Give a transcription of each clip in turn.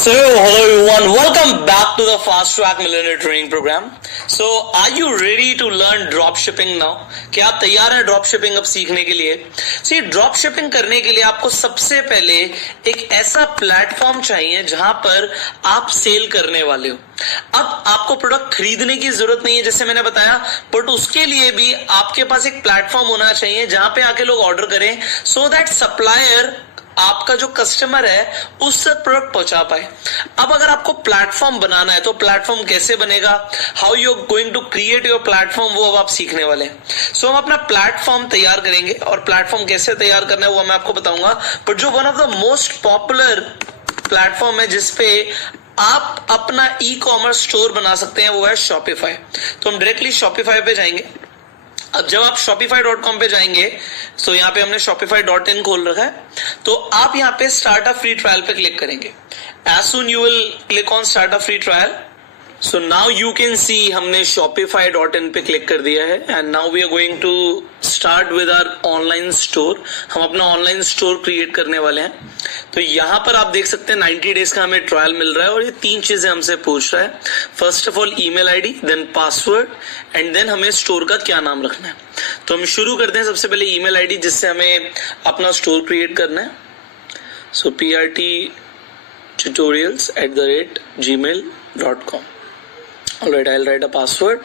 So, hello everyone, welcome back to the Fast Track Millionaire Training Program. So, are you ready to learn drop shipping now? क्या आप तैयार हैं drop shipping अब सीखने के लिए? So, ड्रॉप शिपिंग करने के लिए आपको सबसे पहले एक ऐसा प्लेटफॉर्म चाहिए जहां पर आप सेल करने वाले हो. अब आपको प्रोडक्ट खरीदने की जरूरत नहीं है जैसे मैंने बताया, बट उसके लिए भी आपके पास एक प्लेटफॉर्म होना चाहिए जहां पे आके लोग ऑर्डर करें, सो दैट सप्लायर आपका जो कस्टमर है उस तक प्रोडक्ट पहुंचा पाए. अब अगर आपको प्लेटफॉर्म बनाना है तो प्लेटफॉर्म कैसे बनेगा, how you are going to create your platform, वो अब आप सीखने वाले हैं. सो हम अपना प्लेटफॉर्म तैयार करेंगे और प्लेटफॉर्म कैसे तैयार करना है वो मैं आपको बताऊंगा. बट जो one of the most popular platform है जिसपे आप अपना ई कॉमर्स स्टोर बना सकते हैं वो है शॉपिफाई. तो हम डायरेक्टली शॉपिफाई पे जाएंगे. अब जब आप shopify.com पे जाएंगे तो यहाँ पे हमने shopify.in खोल रखा है, तो आप यहाँ पे स्टार्ट अ फ्री ट्रायल पे क्लिक करेंगे. As soon you will click on start a free trial. So now you can see हमने shopify.in पे क्लिक कर दिया है and now we are going to start with our online store. हम अपना ऑनलाइन स्टोर क्रिएट करने वाले हैं. तो यहाँ पर आप देख सकते हैं 90 डेज का हमें ट्रायल मिल रहा है और ये 3 चीजें हमसे पूछ रहा है. First of all email ID, then password and then हमें स्टोर का क्या नाम रखना है. तो हम शुरू करते हैं सबसे पहले ईमेल आईडी जिससे हमें अपना स्टोर क्रिएट करना है. सो prttutorials@gmail.com. Alright, I'll write a password.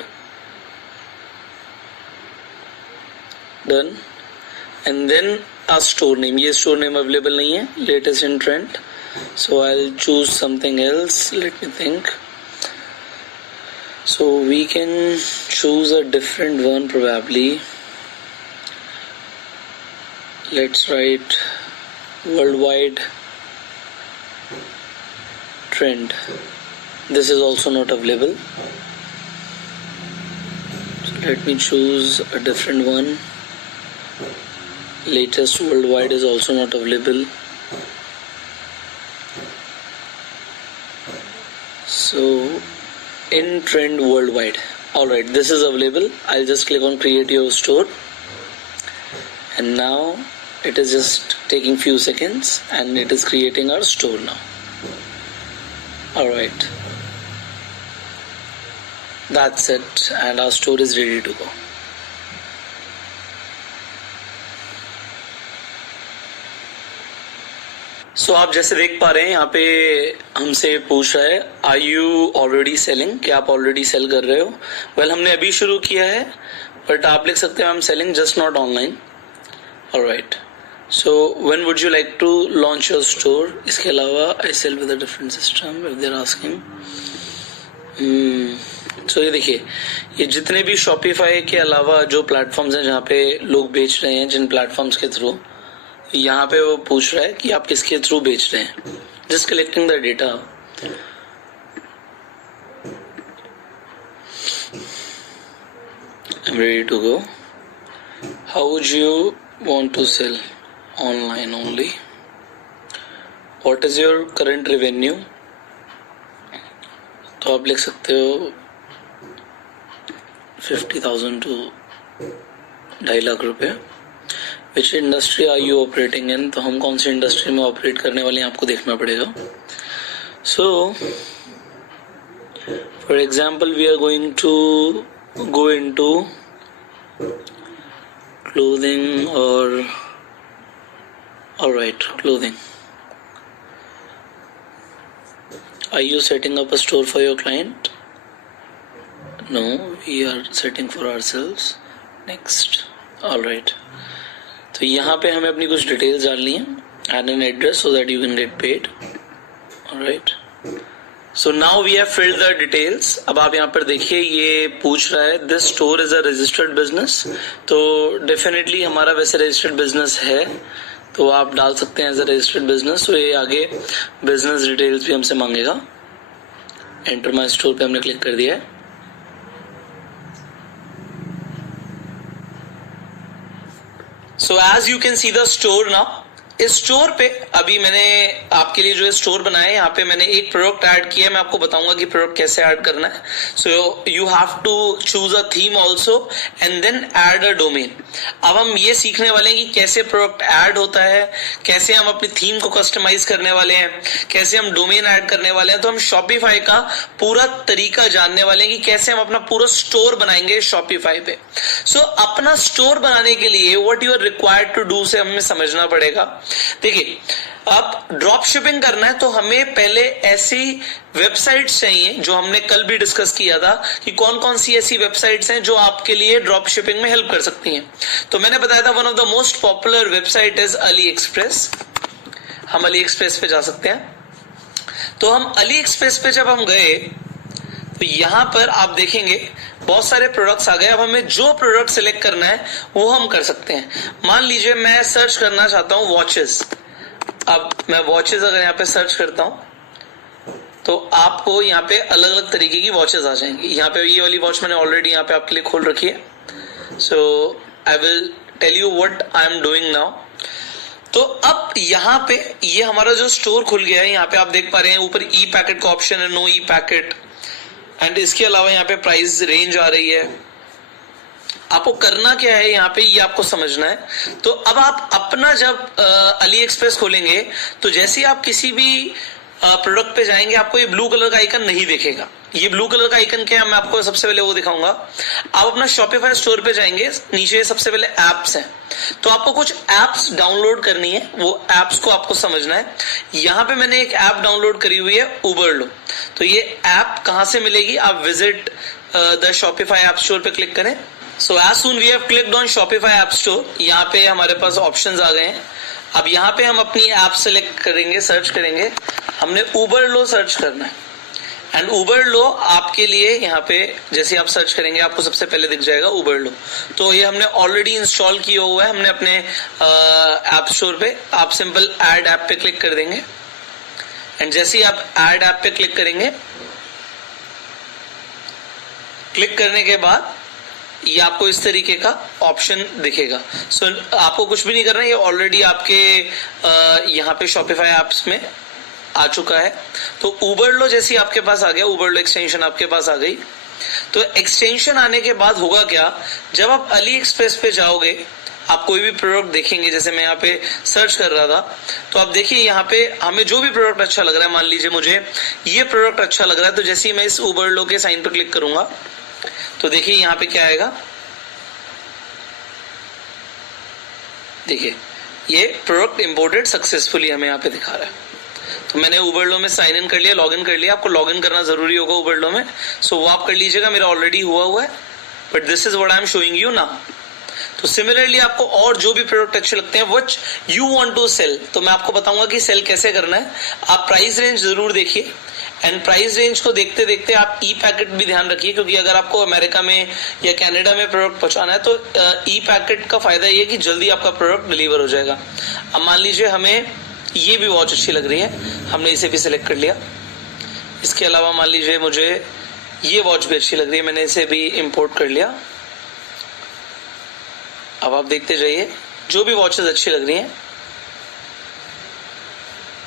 Done. And then a store name. ये store name available नहीं है, latest in trend. So I'll choose something else. Let me think. So we can choose a different one probably. Let's write worldwide trend. This is also not available. So let me choose a different one. Latest worldwide is also not available. So in trend worldwide. Alright, this is available. I'll just click on create your store. And now it is just taking few seconds and it is creating our store now. Alright. That's it and our store is ready to go. So आप जैसे देख पा रहे हैं यहाँ पे हमसे पूछ रहा है आर यू ऑलरेडी सेलिंग, क्या आप ऑलरेडी सेल कर रहे हो. वेल हमने अभी शुरू किया है बट आप लिख सकते हैं I am selling just not online. Alright, so when would you like to launch your store. इसके अलावा I sell with a different system if they are asking. So ये देखिए, ये जितने भी शॉपिफाई के अलावा जो प्लेटफॉर्म्स हैं जहाँ पे लोग बेच रहे हैं, जिन प्लेटफॉर्म्स के थ्रू, यहाँ पे वो पूछ रहा है कि आप किसके थ्रू बेच रहे हैं. Just collecting the data. I am ready to go. How would you want to sell online only. What is your current revenue. तो आप लिख सकते हो 50,000 to 2.5 लाख रुपए. Which industry are you operating in. तो हम कौन सी इंडस्ट्री में ऑपरेट करने वाले हैं आपको देखना पड़ेगा. So for example we are going to go into clothing और alright clothing. Are you setting up a store for your client? No, we are setting for ourselves. Next. Alright. तो यहाँ पे हमें अपनी कुछ डिटेल्स डालनी है and an address so that you can get paid. Alright. So now we have filled the details. अब आप यहाँ पर देखिए ये पूछ रहा है this store is a registered business. तो definitely हमारा वैसे registered business है, तो आप डाल सकते हैं एज अ रजिस्टर्ड बिजनेस. तो ये आगे बिजनेस डिटेल्स भी हमसे मांगेगा. एंटर माय स्टोर पे हमने क्लिक कर दिया है. So as you can see the store now. Store पे अभी मैंने आपके लिए जो स्टोर बनाया है, यहाँ पे मैंने एक प्रोडक्ट ऐड किया है, मैं आपको बताऊंगा कि प्रोडक्ट कैसे ऐड करना है. So you have to choose a theme also and then add a domain. अब हम ये सीखने वाले हैं कि कैसे प्रोडक्ट ऐड होता है, कैसे हम अपनी थीम को कस्टमाइज करने वाले हैं, कैसे हम डोमेन ऐड करने वाले हैं. तो हम शॉपिफाई का पूरा तरीका जानने वाले हैं कि कैसे हम अपना पूरा स्टोर बनाएंगे शॉपिफाई पे. सो अपना स्टोर बनाने के लिए what you are required to do से हमें समझना पड़ेगा. देखिए, अब ड्रॉप शिपिंग करना है तो हमें पहले ऐसी वेबसाइट्स चाहिए जो हमने कल भी डिस्कस किया था कि कौन कौन सी ऐसी वेबसाइट्स हैं जो आपके लिए ड्रॉप शिपिंग में हेल्प कर सकती हैं. तो मैंने बताया था one of the most popular website is Ali express. हम अली एक्सप्रेस पे जा सकते हैं. तो हम अली एक्सप्रेस पे जब हम गए तो यहां पर आप देखेंगे बहुत सारे प्रोडक्ट्स आ गए. अब हमें जो प्रोडक्ट सिलेक्ट करना है वो हम कर सकते हैं. मान लीजिए मैं सर्च करना चाहता हूं वॉचेस. अब मैं वॉचेस अगर यहाँ पे सर्च करता हूं तो आपको यहाँ पे अलग अलग तरीके की वॉचेस आ जाएंगी. यहाँ पे ये वाली वॉच मैंने ऑलरेडी यहाँ पे आपके लिए खोल रखी है. So I will tell you what I am doing now. तो अब यहाँ पे ये हमारा जो स्टोर खुल गया है, यहाँ पे आप देख पा रहे हैं ऊपर ई पैकेट का ऑप्शन है, नो ई पैकेट. एंड इसके अलावा यहाँ पे प्राइस रेंज आ रही है. आपको करना क्या है यहाँ पे ये आपको समझना है. तो अब आप अपना जब अली एक्सप्रेस खोलेंगे तो जैसे आप किसी भी प्रोडक्ट पे जाएंगे आपको ये ब्लू कलर का आइकन नहीं दिखेगा. ये ब्लू कलर का आइकन क्या है मैं आपको सबसे पहले वो दिखाऊंगा. आप अपना शॉपिफाई स्टोर पे जाएंगे, नीचे सबसे पहले एप्स हैं. तो आपको कुछ एप्स डाउनलोड करनी है, वो एप्स को आपको समझना है. यहाँ पे मैंने एक ऐप डाउनलोड करी हुई है उबरलो. तो ये ऐप कहां से मिलेगी, आप visit the Shopify app store पे क्लिक करें. So as soon we have clicked on Shopify app store. यहाँ पे हमारे पास ऑप्शंस आ गए हैं. अब यहाँ पे हम अपनी ऐप सेलेक्ट करेंगे, सर्च करेंगे. हमने उबरलो सर्च करना है एंड उबरलो आपके लिए यहाँ पे जैसे आप सर्च करेंगे आपको सबसे पहले दिख जाएगा उबरलो. तो ये हमने ऑलरेडी इंस्टॉल किया हुआ है हमने अपने ऐप स्टोर पे. आप सिंपल ऐड ऐप पे क्लिक कर देंगे एंड जैसे ही आप ऐड ऐप पे क्लिक करेंगे, क्लिक करने के बाद ये आपको इस तरीके का ऑप्शन दिखेगा. सो आपको कुछ भी नहीं करना है, ये ऑलरेडी आपके यहाँ पे शॉपिफाई ऐप्स में आ चुका है. तो उबरलो जैसी आपके पास आ गया, उबरलो एक्सटेंशन आपके पास आ गई. तो एक्सटेंशन आने के बाद होगा क्या, जब आप अली एक्सप्रेस पे जाओगे आप कोई भी प्रोडक्ट देखेंगे, जैसे मैं यहाँ पे सर्च कर रहा था तो आप देखिए यहाँ पे हमें जो भी प्रोडक्ट अच्छा लग रहा है, मान लीजिए मुझे ये प्रोडक्ट अच्छा लग रहा है, तो जैसे ही मैं इस उबरलो के साइन पर क्लिक करूंगा तो देखिए यहाँ पे क्या आएगा. देखिए ये प्रोडक्ट इंपोर्टेड सक्सेसफुली हमें यहाँ पे दिखा रहा है. तो मैंने उबरलो में साइन इन कर लिया, लॉग इन कर लिया. आपको लॉग इन करना जरूरी होगा उबरलो में, सो वो आप कर लीजिएगा. मेरा ऑलरेडी हुआ है, but this is what I am showing you now. तो सिमिलरली आपको और जो भी प्रोडक्ट अच्छे लगते हैं which you want to sell, तो मैं आपको बताऊंगा कि सेल कैसे करना है. आप प्राइस रेंज जरूर देखिए एंड प्राइस रेंज को देखते देखते आप ई पैकेट भी ध्यान रखिए, क्योंकि अगर आपको अमेरिका में या कनाडा में प्रोडक्ट पहुंचाना है तो ई पैकेट का फायदा ये है कि जल्दी आपका प्रोडक्ट डिलीवर हो जाएगा. अब मान लीजिए हमें ये भी वॉच अच्छी लग रही है, हमने इसे भी सिलेक्ट कर लिया. इसके अलावा मान लीजिए मुझे ये वॉच भी अच्छी लग रही है, मैंने इसे भी इंपोर्ट कर लिया. अब आप देखते जाइए जो भी वॉचेस अच्छी लग रही हैं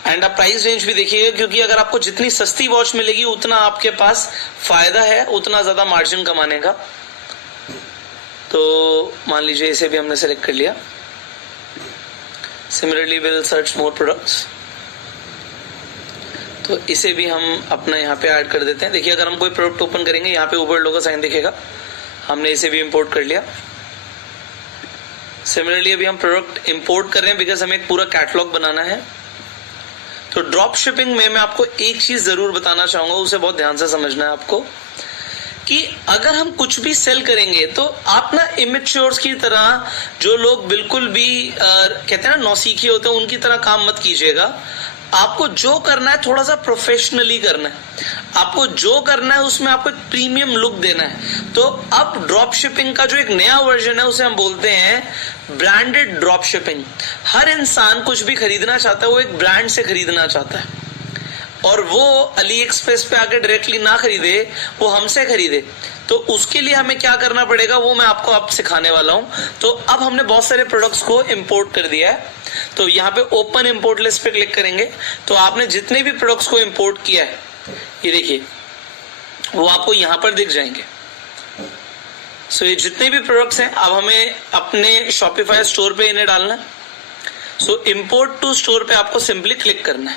एंड आप प्राइस रेंज भी देखिएगा, क्योंकि अगर आपको जितनी सस्ती वॉच मिलेगी उतना आपके पास फायदा है, उतना ज्यादा मार्जिन कमाने का. तो मान लीजिए इसे भी हमने सेलेक्ट कर लिया. Similarly will search more products. तो इसे भी हम अपना यहाँ पे ऐड कर देते हैं. देखिए अगर हम कोई प्रोडक्ट ओपन करेंगे यहाँ पे उबरलो का साइन दिखेगा, हमने इसे भी इंपोर्ट कर लिया. सिमिलरली अभी हम प्रोडक्ट इंपोर्ट कर रहे हैं बिकॉज हमें एक पूरा कैटलॉग बनाना है. तो ड्रॉप शिपिंग में मैं आपको एक चीज जरूर बताना चाहूंगा, उसे बहुत ध्यान से समझना है आपको, कि अगर हम कुछ भी सेल करेंगे तो आप ना इमेच्योर्स की तरह, जो लोग बिल्कुल भी कहते हैं ना नौसीखिए होते हैं, उनकी तरह काम मत कीजिएगा. आपको जो करना है थोड़ा सा प्रोफेशनली करना है. आपको जो करना है उसमें आपको एक प्रीमियम लुक देना है. तो अब ड्रॉप शिपिंग का जो एक नया वर्जन है उसे हम बोलते हैं ब्रांडेड ड्रॉप शिपिंग. हर इंसान कुछ भी खरीदना चाहता है वो एक ब्रांड से खरीदना चाहता है. और वो अली एक्सप्रेस पे आके डायरेक्टली ना खरीदे, वो हमसे खरीदे, तो उसके लिए हमें क्या करना पड़ेगा वो मैं आपको अब सिखाने वाला हूं। तो अब हमने बहुत सारे प्रोडक्ट्स को इंपोर्ट कर दिया है, तो यहाँ पे ओपन इंपोर्ट लिस्ट पे क्लिक करेंगे तो आपने जितने भी प्रोडक्ट्स को इंपोर्ट किया है ये देखिए वो आपको यहाँ पर दिख जाएंगे। सो ये जितने भी प्रोडक्ट्स हैं अब हमें अपने शॉपिफाई स्टोर पे इन्हें डालना है। सो इंपोर्ट टू स्टोर पे आपको सिंपली क्लिक करना है,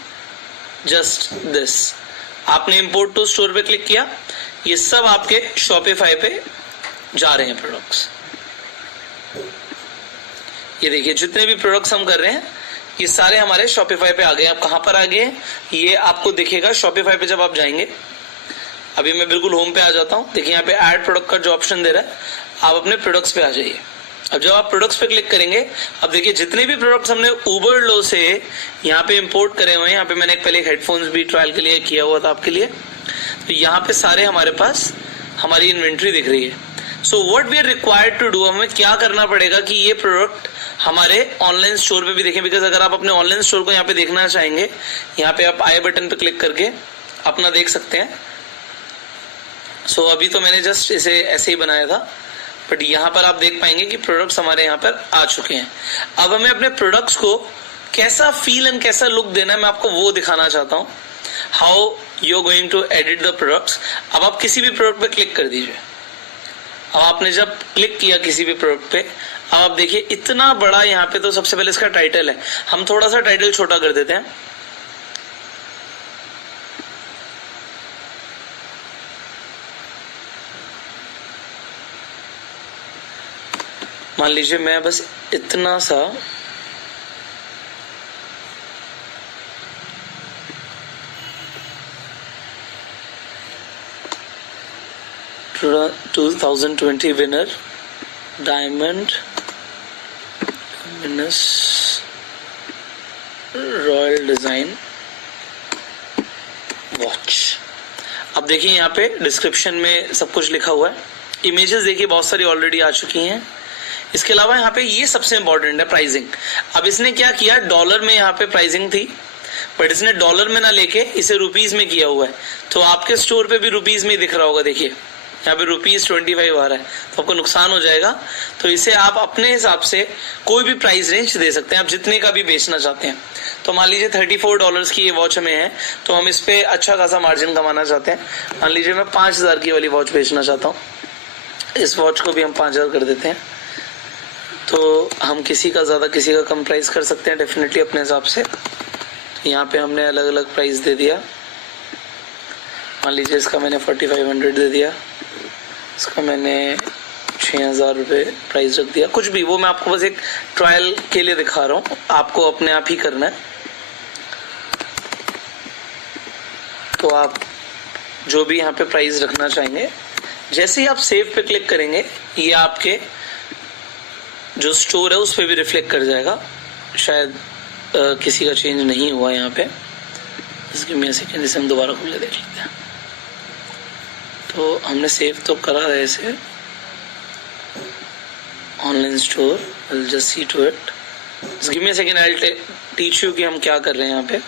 जस्ट दिस। आपने इंपोर्ट टू स्टोर पे क्लिक किया, ये सब आपके शॉपिफाई पे जा रहे हैं प्रोडक्ट्स। ये देखिए जितने भी प्रोडक्ट्स हम कर रहे हैं ये सारे हमारे शॉपिफाई पे आ गए। आप कहां पर आ गए ये आपको दिखेगा शॉपिफाई पे जब आप जाएंगे। अभी मैं बिल्कुल होम पे आ जाता हूं, देखिए यहाँ पे ऐड प्रोडक्ट का जो ऑप्शन दे रहा है, आप अपने प्रोडक्ट्स पे आ जाइए। अब जब आप प्रोडक्ट्स पे क्लिक करेंगे, अब देखिए जितने भी प्रोडक्ट्स हमने उबर लो से यहाँ पे इंपोर्ट करे हुए हैं, यहाँ पे मैंने पहले एक हेडफोन्स भी ट्रायल के लिए किया हुआ था आपके लिए, तो यहाँ पे सारे हमारे पास हमारी इन्वेंट्री दिख रही है। So what we are required to do, हमें क्या करना पड़ेगा कि ये प्रोडक्ट हमारे ऑनलाइन स्टोर पे भी देखें। बिकॉज अगर आप अपने ऑनलाइन स्टोर को यहाँ पे देखना चाहेंगे, यहाँ पे आप आई बटन पे क्लिक करके अपना देख सकते हैं। सो अभी तो मैंने जस्ट इसे ऐसे ही बनाया था, बट यहाँ पर आप देख पाएंगे कि प्रोडक्ट्स हमारे यहाँ पर आ चुके हैं। अब हमें अपने प्रोडक्ट्स को कैसा फील एंड कैसा लुक देना है मैं आपको वो दिखाना चाहता हूँ। How you are going to edit the products. अब आप किसी भी प्रोडक्ट पे क्लिक कर दीजिए। अब आपने जब क्लिक किया किसी भी प्रोडक्ट पे, अब आप देखिए इतना बड़ा यहाँ पे, तो सबसे पहले इसका टाइटल है, हम थोड़ा सा टाइटल छोटा कर देते हैं। मान लीजिए मैं बस इतना सा (2020 winner diamond winners royal design watch. अब देखिए यहाँ पे डिस्क्रिप्शन में सब कुछ लिखा हुआ है। इमेजेस देखिए बहुत सारी ऑलरेडी आ चुकी हैं। इसके अलावा यहाँ पे ये सबसे इंपॉर्टेंट है प्राइसिंग। अब इसने क्या किया, डॉलर में यहाँ पे प्राइसिंग थी, बट इसने डॉलर में ना लेके इसे रुपीज में किया हुआ है। तो आपके स्टोर पे भी रुपीज में दिख रहा होगा, देखिए यहाँ पे ₹25 आ रहा है, तो आपको नुकसान हो जाएगा। तो इसे आप अपने हिसाब से कोई भी प्राइस रेंज दे सकते हैं, आप जितने का भी बेचना चाहते हैं। तो मान लीजिए $34 की ये वॉच हमें है, तो हम इस पे अच्छा खासा मार्जिन कमाना चाहते हैं। मान लीजिए मैं 5000 की वाली वॉच बेचना चाहता हूँ, इस वॉच को भी हम 5000 कर देते हैं। तो हम किसी का ज्यादा किसी का कम प्राइस कर सकते हैं डेफिनेटली अपने हिसाब से। यहाँ पे हमने अलग अलग प्राइस दे दिया। मान लीजिए इसका मैंने 4500 दे दिया, इसका मैंने 6000 रुपये प्राइस रख दिया। कुछ भी, वो मैं आपको बस एक ट्रायल के लिए दिखा रहा हूँ, आपको अपने आप ही करना है। तो आप जो भी यहाँ पे प्राइस रखना चाहेंगे, जैसे ही आप सेव पे क्लिक करेंगे ये आपके जो स्टोर है उस पर भी रिफ्लेक्ट कर जाएगा। शायद किसी का चेंज नहीं हुआ यहाँ पे, इसके मैं सेकेंड से हम दोबारा खुले देख लेते हैं। तो हमने सेव तो करा है इसे, online store, I'll just see to it. Just give me a second, I'll teach you कि हम क्या कर रहे हैं यहाँ पे।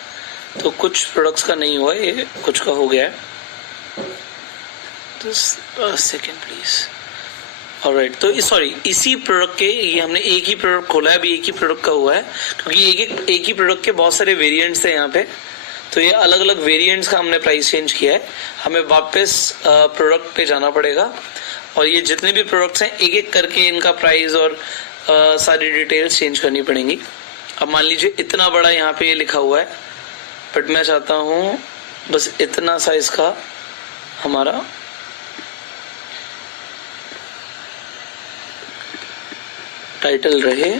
तो कुछ प्रोडक्ट्स का नहीं हुआ, ये कुछ का हो गया है। Just a second please. Alright, तो सॉरी, इसी प्रोडक्ट के, ये हमने एक ही प्रोडक्ट खोला है, अभी एक ही प्रोडक्ट का हुआ है, क्योंकि एक ही प्रोडक्ट के बहुत सारे वेरिएंट्स हैं यहाँ पे। तो ये अलग अलग वेरिएंट्स का हमने प्राइस चेंज किया है। हमें वापस प्रोडक्ट पे जाना पड़ेगा और ये जितने भी प्रोडक्ट्स हैं एक एक करके इनका प्राइस और सारी डिटेल्स चेंज करनी पड़ेंगी। अब मान लीजिए इतना बड़ा यहाँ पे ये लिखा हुआ है, बट मैं चाहता हूँ बस इतना सा इसका हमारा टाइटल रहे।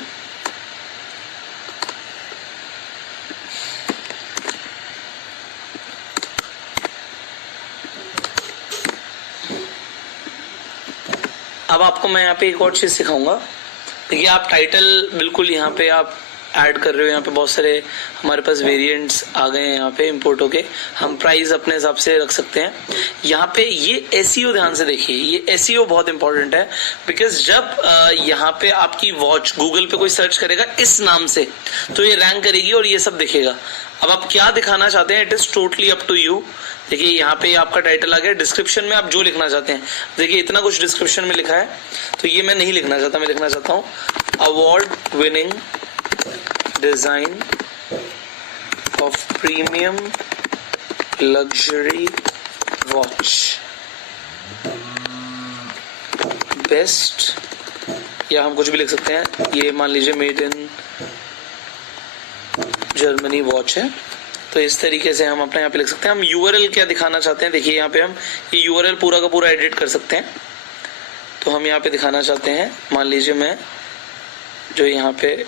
अब आपको मैं यहाँ पे एक और चीज सिखाऊंगा। देखिए आप टाइटल बिल्कुल यहाँ पे आप ऐड कर रहे हो, यहाँ पे बहुत सारे हमारे पास वेरिएंट्स आ गए हैं यहाँ पे इंपोर्ट होके, हम प्राइस अपने हिसाब से रख सकते हैं। यहाँ पे ये एसईओ ध्यान से देखिए, ये एसईओ बहुत इंपॉर्टेंट है, बिकॉज जब यहाँ पे आपकी वॉच गूगल पे कोई सर्च करेगा इस नाम से तो ये रैंक करेगी और ये सब दिखेगा। अब आप क्या दिखाना चाहते हैं, it is totally up to you. देखिए यहाँ पे आपका टाइटल आ गया, डिस्क्रिप्शन में आप जो लिखना चाहते हैं, देखिए इतना कुछ डिस्क्रिप्शन में लिखा है, तो ये मैं नहीं लिखना चाहता, मैं लिखना चाहता हूँ award winning design of premium luxury watch best, या हम कुछ भी लिख सकते हैं। ये मान लीजिए मेड इन जर्मनी वॉच है, तो इस तरीके से हम अपने यहाँ पे लिख सकते हैं। हम यूआरएल क्या दिखाना चाहते हैं, देखिए यहाँ पे हम ये यूआरएल पूरा का पूरा एडिट कर सकते हैं। तो हम यहाँ पे दिखाना चाहते हैं, मान लीजिए मैं जो यहाँ पे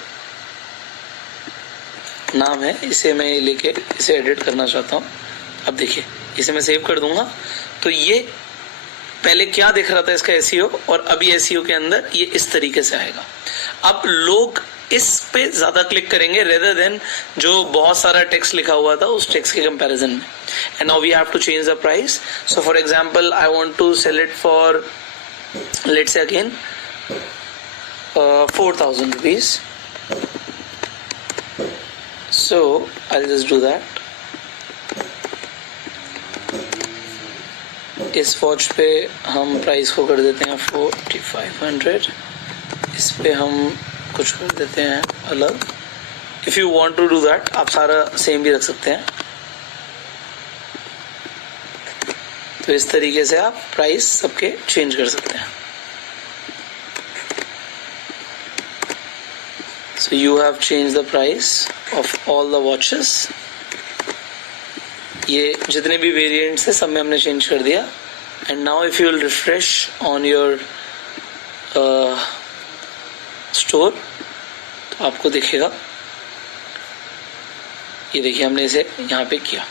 नाम है इसे मैं लेके इसे एडिट करना चाहता हूँ। अब देखिए इसे मैं सेव कर दूंगा, तो ये पहले क्या दिख रहा था इसका एसईओ, और अभी एसईओ के अंदर ये इस तरीके से आएगा। अब लोग इस पे ज्यादा क्लिक करेंगे रेदर देन जो बहुत सारा टेक्स्ट लिखा हुआ था उस टेक्स्ट के कंपैरिजन में। And now we have to change the price. So for example I want to sell it for let's say again 4,000 rupees. So I'll just do that. इस वॉच पे हम प्राइस को कर देते हैं 4,500, इस पे हम कुछ कर देते हैं अलग। If you want to do that आप सारा सेम भी रख सकते हैं। तो इस तरीके से आप प्राइस सबके चेंज कर सकते हैं। So you have changed the price of all the watches. ये जितने भी वेरिएंट्स है सब में हमने चेंज कर दिया। And now if you will refresh on your store तो आपको दिखेगा, ये देखिए हमने इसे यहाँ पे किया।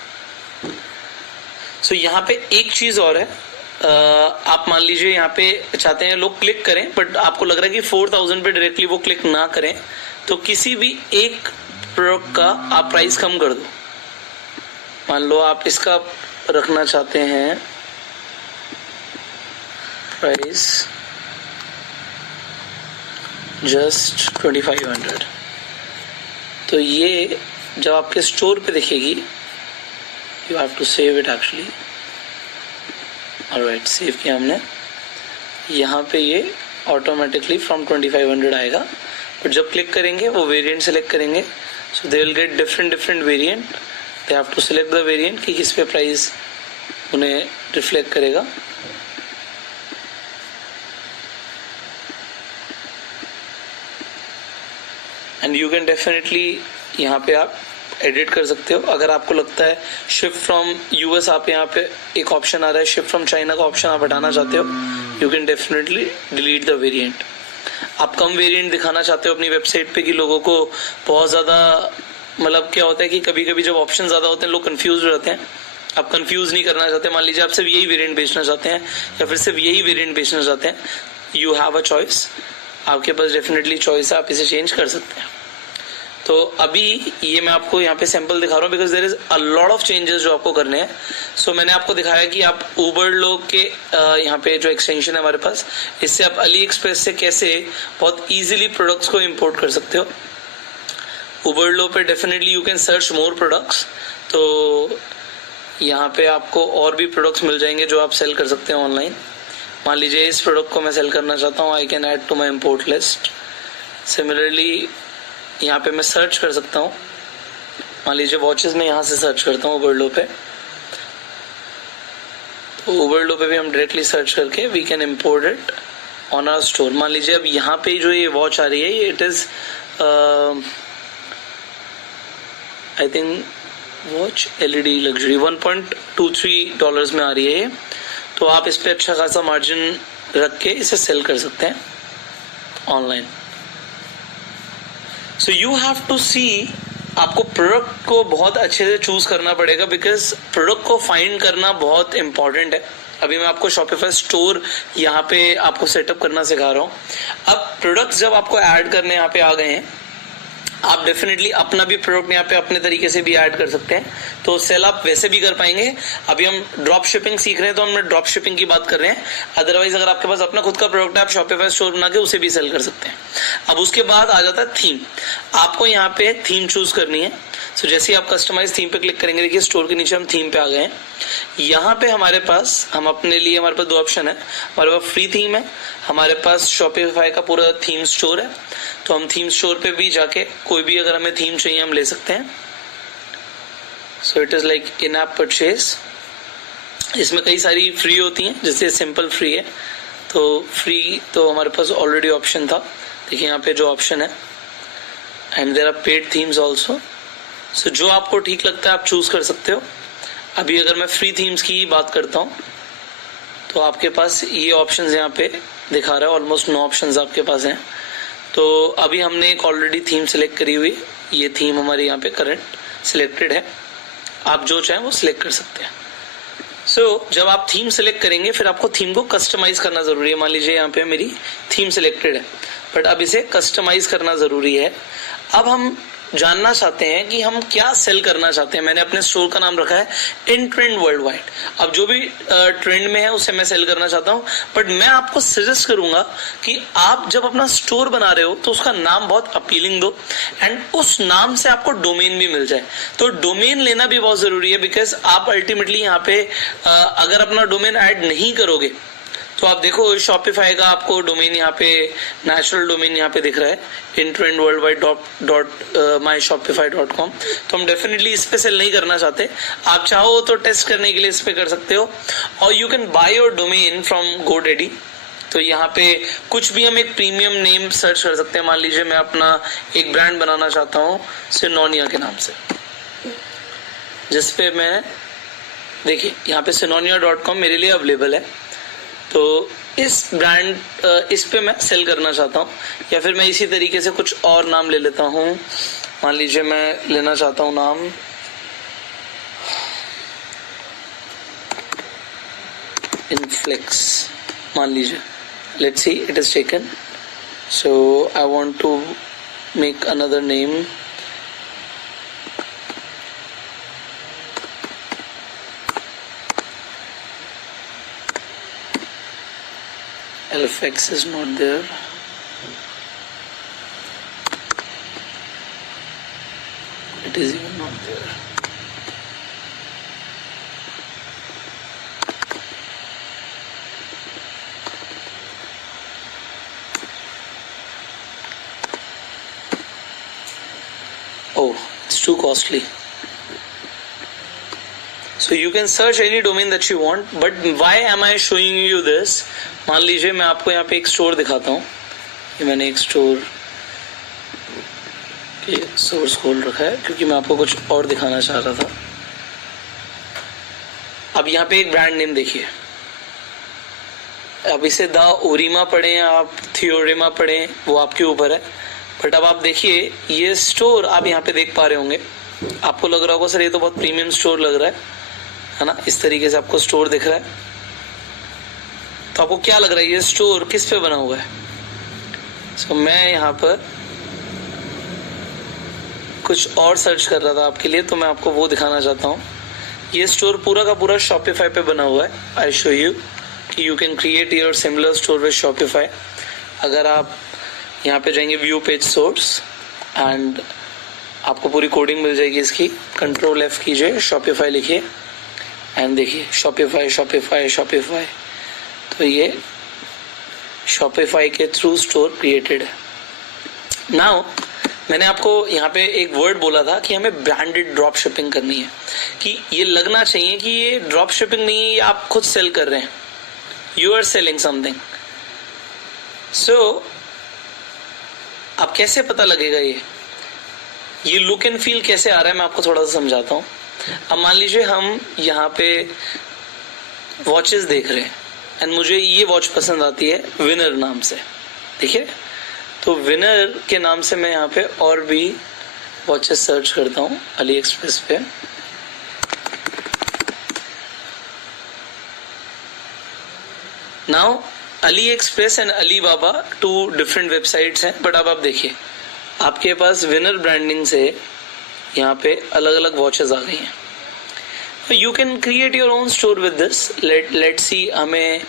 सो यहाँ पे एक चीज और है, आप मान लीजिए यहाँ पे चाहते हैं लोग क्लिक करें, बट आपको लग रहा है कि 4,000 पे डायरेक्टली वो क्लिक ना करें, तो किसी भी एक प्रोडक्ट का आप प्राइस कम कर दो। मान लो आप इसका रखना चाहते हैं प्राइस जस्ट 2,500, तो ये जब आपके स्टोर पे दिखेगी, you have to save it actually. Alright, save किया हमने। यहाँ पे ये ऑटोमेटिकली फ्रॉम 2,500 आएगा, बट जब क्लिक करेंगे वो वेरिएंट सेलेक्ट करेंगे, so they will get different variant. They have to select the variant कि किस पे प्राइस उन्हें रिफ्लेक्ट करेगा। एंड यू कैन डेफिनेटली यहाँ पे आप एडिट कर सकते हो। अगर आपको लगता है शिफ्ट फ्रॉम यूएस, आप यहाँ पे एक ऑप्शन आ रहा है शिफ्ट फ्रॉम चाइना का ऑप्शन आप हटाना चाहते हो, you can definitely delete the variant. आप कम वेरिएंट दिखाना चाहते हो अपनी वेबसाइट पे कि लोगों को बहुत ज्यादा, मतलब क्या होता है कि कभी कभी जब ऑप्शन ज्यादा होते हैं लोग कंफ्यूज हो जाते हैं। आप कंफ्यूज नहीं करना चाहते, मान लीजिए आप सिर्फ यही वेरिएंट बेचना चाहते हैं या फिर सिर्फ यही वेरिएंट बेचना चाहते हैं, यू हैव अ चॉइस, आपके पास डेफिनेटली चॉइस है, आप इसे चेंज कर सकते हैं। तो अभी ये मैं आपको यहाँ पे सैंपल दिखा रहा हूँ because there is a lot of changes जो आपको करने हैं। सो मैंने आपको दिखाया कि आप उबरलो के यहाँ पे जो एक्सटेंशन है हमारे पास, इससे आप अली एक्सप्रेस से कैसे बहुत इजीली प्रोडक्ट्स को इंपोर्ट कर सकते हो। उबरलो पे definitely you can search more products, तो यहाँ पे आपको और भी प्रोडक्ट्स मिल जाएंगे जो आप सेल कर सकते हैं ऑनलाइन। मान लीजिए इस प्रोडक्ट को मैं सेल करना चाहता हूँ, I can add to my import list. Similarly यहाँ पे मैं सर्च कर सकता हूँ, मान लीजिए वॉचेस में यहाँ से सर्च करता हूँ उबरलो पे, तो उबरलो पे भी हम डायरेक्टली सर्च करके we can import it on our store. मान लीजिए अब यहाँ पे जो ये वॉच आ रही है, ये it is I think watch LED luxury $1.23 में आ रही है ये, तो आप इस पे अच्छा खासा मार्जिन रख के इसे सेल कर सकते हैं online. So you have to see, आपको प्रोडक्ट को बहुत अच्छे से चूज करना पड़ेगा बिकॉज प्रोडक्ट को फाइंड करना बहुत इंपॉर्टेंट है। अभी मैं आपको शॉपिफाई स्टोर यहाँ पे आपको सेटअप करना सिखा रहा हूँ। अब प्रोडक्ट्स जब आपको ऐड करने यहाँ पे आ गए हैं, आप डेफिनेटली अपना भी प्रोडक्ट यहाँ पे अपने तरीके से भी ऐड कर सकते हैं, तो सेल आप वैसे भी कर पाएंगे। अभी हम ड्रॉप शिपिंग सीख रहे हैं, तो हम ड्रॉप शिपिंग की बात कर रहे हैं। अदरवाइज अगर आपके पास अपना खुद का प्रोडक्ट है, आप शॉपिफाई स्टोर बना के उसे भी सेल कर सकते हैं। अब उसके बाद आ जाता है थीम। आपको यहाँ पे थीम चूज करनी है। सो जैसे ही आप कस्टमाइज थीम पे क्लिक करेंगे, देखिए स्टोर के नीचे हम थीम पे आ गए हैं। यहाँ पे हमारे पास हमारे पास दो ऑप्शन है। हमारे पास फ्री थीम है, हमारे पास शॉपिफाई का पूरा थीम स्टोर है। तो हम थीम स्टोर पे भी जाके कोई भी अगर हमें थीम चाहिए हम ले सकते हैं। So it is like in app purchase. इसमें कई सारी फ्री होती हैं, जैसे सिंपल फ्री है, तो फ्री तो हमारे पास ऑलरेडी ऑप्शन था। देखिए यहाँ पे जो ऑप्शन है, and there are paid themes also. So जो आपको ठीक लगता है आप चूज कर सकते हो। अभी अगर मैं फ्री थीम्स की बात करता हूँ, तो आपके पास ये ऑप्शंस यहाँ पे दिखा रहा है, ऑलमोस्ट 9 ऑप्शंस आपके पास हैं। तो अभी हमने एक ऑलरेडी थीम सेलेक्ट करी हुई, ये थीम हमारे यहाँ पे करंट सिलेक्टेड है। आप जो चाहें वो सिलेक्ट कर सकते हैं। सो जब आप थीम सेलेक्ट करेंगे, फिर आपको थीम को कस्टमाइज करना जरूरी है। मान लीजिए यहाँ पे मेरी थीम सिलेक्टेड है, बट अब इसे कस्टमाइज करना जरूरी है। अब हम जानना चाहते हैं कि हम क्या सेल करना चाहते हैं। मैंने अपने स्टोर का नाम रखा है इन ट्रेंड वर्ल्ड वाइड। अब जो भी ट्रेंड में है उसे मैं सेल करना चाहता हूं, बट मैं आपको सजेस्ट करूंगा कि आप जब अपना स्टोर बना रहे हो तो उसका नाम बहुत अपीलिंग दो, एंड उस नाम से आपको डोमेन भी मिल जाए। तो डोमेन लेना भी बहुत जरूरी है, बिकॉज आप अल्टीमेटली यहाँ पे अगर अपना डोमेन ऐड नहीं करोगे, तो आप देखो शॉपिफाई का आपको डोमेन यहाँ पे नेचुरल डोमेन यहाँ पे दिख रहा है intrendworldwide.myshopify.com। तो हम डेफिनेटली इस पे सेल नहीं करना चाहते। आप चाहो तो टेस्ट करने के लिए इस पे कर सकते हो, और you can by your domain from GoDaddy। तो यहाँ पे कुछ भी हम एक प्रीमियम नेम सर्च कर सकते हैं। मान लीजिए मैं अपना एक ब्रांड बनाना चाहता हूँ सिनोनिया के नाम से, जिसपे मैं देखिए यहाँ पे synonia.com मेरे लिए अवेलेबल है। तो इस ब्रांड इस पे मैं सेल करना चाहता हूँ, या फिर मैं इसी तरीके से कुछ और नाम ले लेता हूँ। मान लीजिए मैं लेना चाहता हूँ नाम इनफ्लेक्स, मान लीजिए। Let's see it is taken. So I want to make another name. LFX is not there. It is even not there. Oh, it's too costly. So you can search any domain that you want, but why am I showing you this? मान लीजिए मैं आपको यहाँ पे एक store दिखाता हूँ। ये मैंने एक स्टोर के सोर्स खोल रखा है, क्योंकि मैं आपको कुछ और दिखाना चाह रहा था। अब यहाँ पे एक ब्रांड नेम देखिए। अब इसे द ओरिमा पढ़ें आप थियोरेमा पढ़ें, वो आपके ऊपर है। बट अब आप देखिए ये स्टोर आप यहाँ पे देख पा रहे होंगे। आपको लग रहा होगा सर ये तो बहुत प्रीमियम स्टोर लग रहा है ना। इस तरीके से आपको स्टोर दिख रहा है। तो आपको क्या लग रहा है ये स्टोर किस पे बना हुआ है? So, मैं यहाँ पर कुछ और सर्च कर रहा था आपके लिए, तो मैं आपको वो दिखाना चाहता हूँ। ये स्टोर पूरा का पूरा शॉपिफाई पे बना हुआ है। आई शो यू कि you can create your similar store with Shopify. अगर आप यहाँ पे जाएंगे व्यू पेज सोर्स, एंड आपको पूरी कोडिंग मिल जाएगी इसकी। Ctrl+F कीजिए, शॉपिफाई लिखिए, एंड देखिए शॉपिफाई शॉपिफाई शॉपिफाई। तो ये शॉपिफाई के थ्रू स्टोर क्रिएटेड है। नाउ मैंने आपको यहाँ पे एक वर्ड बोला था कि हमें ब्रांडेड ड्रॉप शिपिंग करनी है, कि ये लगना चाहिए कि ये ड्रॉप शिपिंग नहीं है, ये आप खुद सेल कर रहे हैं, यू आर सेलिंग समथिंग। सो अब कैसे पता लगेगा ये लुक एंड फील कैसे आ रहा है, मैं आपको थोड़ा सा समझाता हूँ। अब मान लीजिए हम यहाँ पे वॉचेस देख रहे हैं, एंड मुझे ये वॉच पसंद आती है विनर नाम से। देखिए, तो विनर के नाम से मैं यहाँ पे और भी वॉचेस सर्च करता हूँ अली एक्सप्रेस पे। Now Ali express and Ali Baba 2 different websites हैं, बट अब आप देखिए आपके पास विनर ब्रांडिंग से यहाँ पे अलग अलग वॉचेस आ गई हैं. You can create your own store with this. Let see. हमें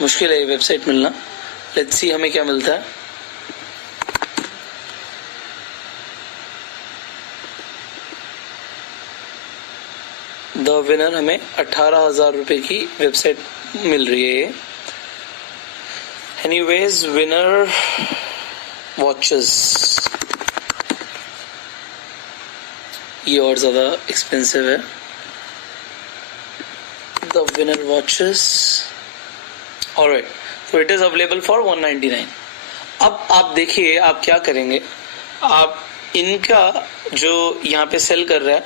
मुश्किल है ये वेबसाइट मिलना. लेट्स सी हमें क्या मिलता है. द विनर हमें 18,000 रुपए की वेबसाइट मिल रही है. एनीवेज विनर वॉचेस ये और ज्यादा एक्सपेंसिव है. The winner watches alright. तो इट इज अवेलेबल फॉर 199. अब आप देखिए आप क्या करेंगे. आप इनका जो यहाँ पे सेल कर रहा है,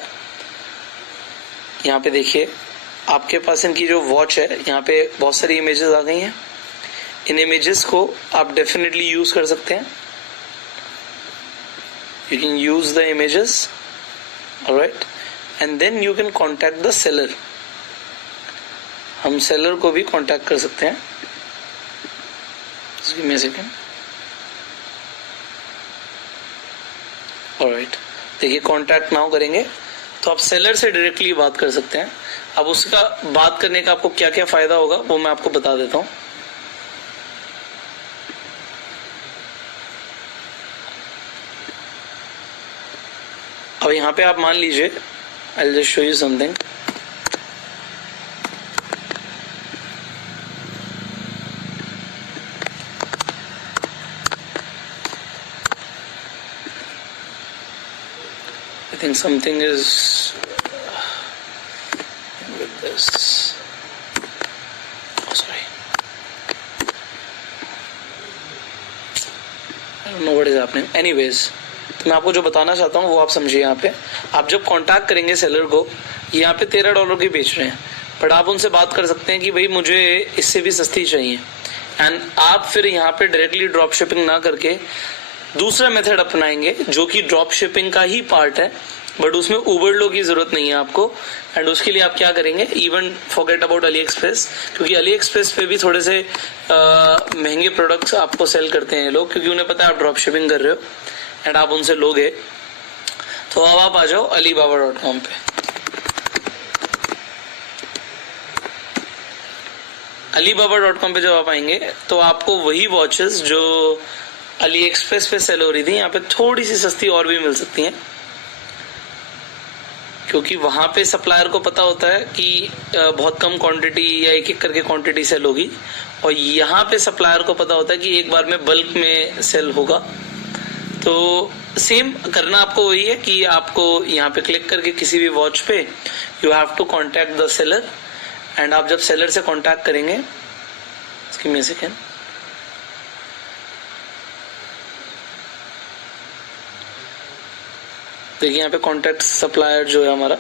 यहाँ पे देखिए आपके पास इनकी जो वॉच है, यहाँ पे बहुत सारी इमेजेस आ गई हैं. इन इमेजेस को आप डेफिनेटली यूज कर सकते हैं. You can use the images. Alright. And then you can contact the seller. हम सेलर को भी कॉन्टैक्ट कर सकते हैं. Just give me a second. Alright. देखिए कॉन्टैक्ट नाउ करेंगे तो आप सेलर से डायरेक्टली बात कर सकते हैं. अब उसका बात करने का आपको क्या क्या फायदा होगा वो मैं आपको बता देता हूं. अब यहाँ पे आप मान लीजिए I'll just show you something. I think something is with this. Oh, sorry. I don't know what is happening. Anyways, तो मैं आपको जो बताना चाहता हूँ वो आप समझिए. यहाँ पे आप जब कांटेक्ट करेंगे सेलर को, यहाँ पे $13 की बेच रहे हैं, बट आप उनसे बात कर सकते हैं कि भाई मुझे इससे भी सस्ती चाहिए. एंड आप फिर यहाँ पे डायरेक्टली ड्रॉप शिपिंग ना करके दूसरा मेथड अपनाएंगे जो कि ड्रॉप शिपिंग का ही पार्ट है, बट उसमें उबर लो की जरूरत नहीं है आपको. एंड उसके लिए आप क्या करेंगे, even forget about Ali express, क्योंकि अली एक्सप्रेस पे भी थोड़े से महंगे प्रोडक्ट्स आपको सेल करते हैं लोग, क्योंकि उन्हें पता है आप ड्रॉप शिपिंग कर रहे हो एंड आप उनसे लोगे. तो अब आप आ जाओ alibaba.com पे. alibaba.com पे जब आप आएंगे तो आपको वही वॉचेस जो अली एक्सप्रेस पे सेल हो रही थी यहाँ पे थोड़ी सी सस्ती और भी मिल सकती हैं, क्योंकि वहां पे सप्लायर को पता होता है कि बहुत कम क्वांटिटी या एक एक करके क्वांटिटी सेल होगी, और यहाँ पे सप्लायर को पता होता है कि एक बार में बल्क में सेल होगा. तो सेम करना आपको वही है कि आपको यहाँ पे क्लिक करके किसी भी वॉच पे you have to contact the seller. And आप जब सेलर से कांटेक्ट करेंगे, गिव मी अ सेकेंड. देखिए यहाँ पे कांटेक्ट सप्लायर जो है हमारा,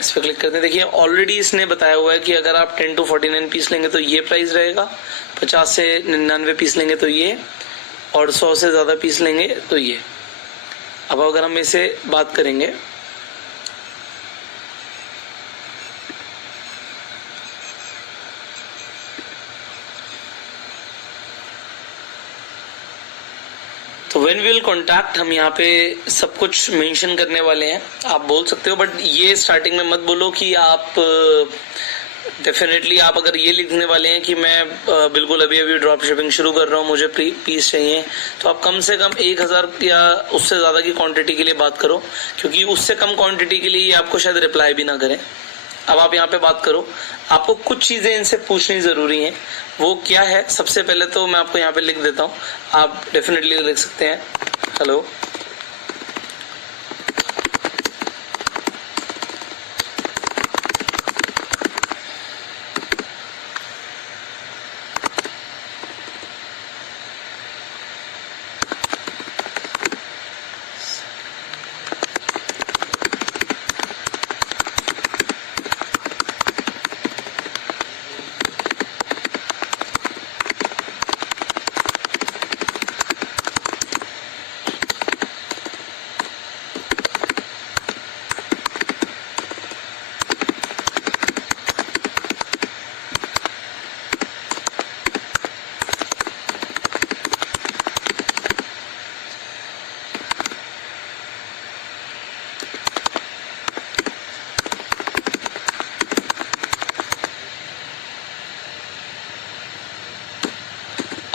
इस पे क्लिक करते हैं. देखिए ऑलरेडी इसने बताया हुआ है कि अगर आप 10 to 49 पीस लेंगे तो ये प्राइस रहेगा, 50 से 99 पीस लेंगे तो ये, और 100 से ज्यादा पीस लेंगे तो ये. अब अगर हम इसे बात करेंगे, तो व्हेन विल कॉन्टैक्ट हम यहाँ पे सब कुछ मेंशन करने वाले हैं. आप बोल सकते हो, बट ये स्टार्टिंग में मत बोलो कि आप डेफिनेटली आप अगर ये लिखने वाले हैं कि मैं बिल्कुल अभी अभी ड्रॉप शिपिंग शुरू कर रहा हूँ, मुझे पीस चाहिए, तो आप कम से कम 1000 या उससे ज्यादा की क्वांटिटी के लिए बात करो, क्योंकि उससे कम क्वांटिटी के लिए आपको शायद रिप्लाई भी ना करें. अब आप यहाँ पे बात करो. आपको कुछ चीजें इनसे पूछनी जरूरी हैं. वो क्या है, सबसे पहले तो मैं आपको यहाँ पे लिख देता हूँ, आप डेफिनेटली लिख सकते हैं हेलो.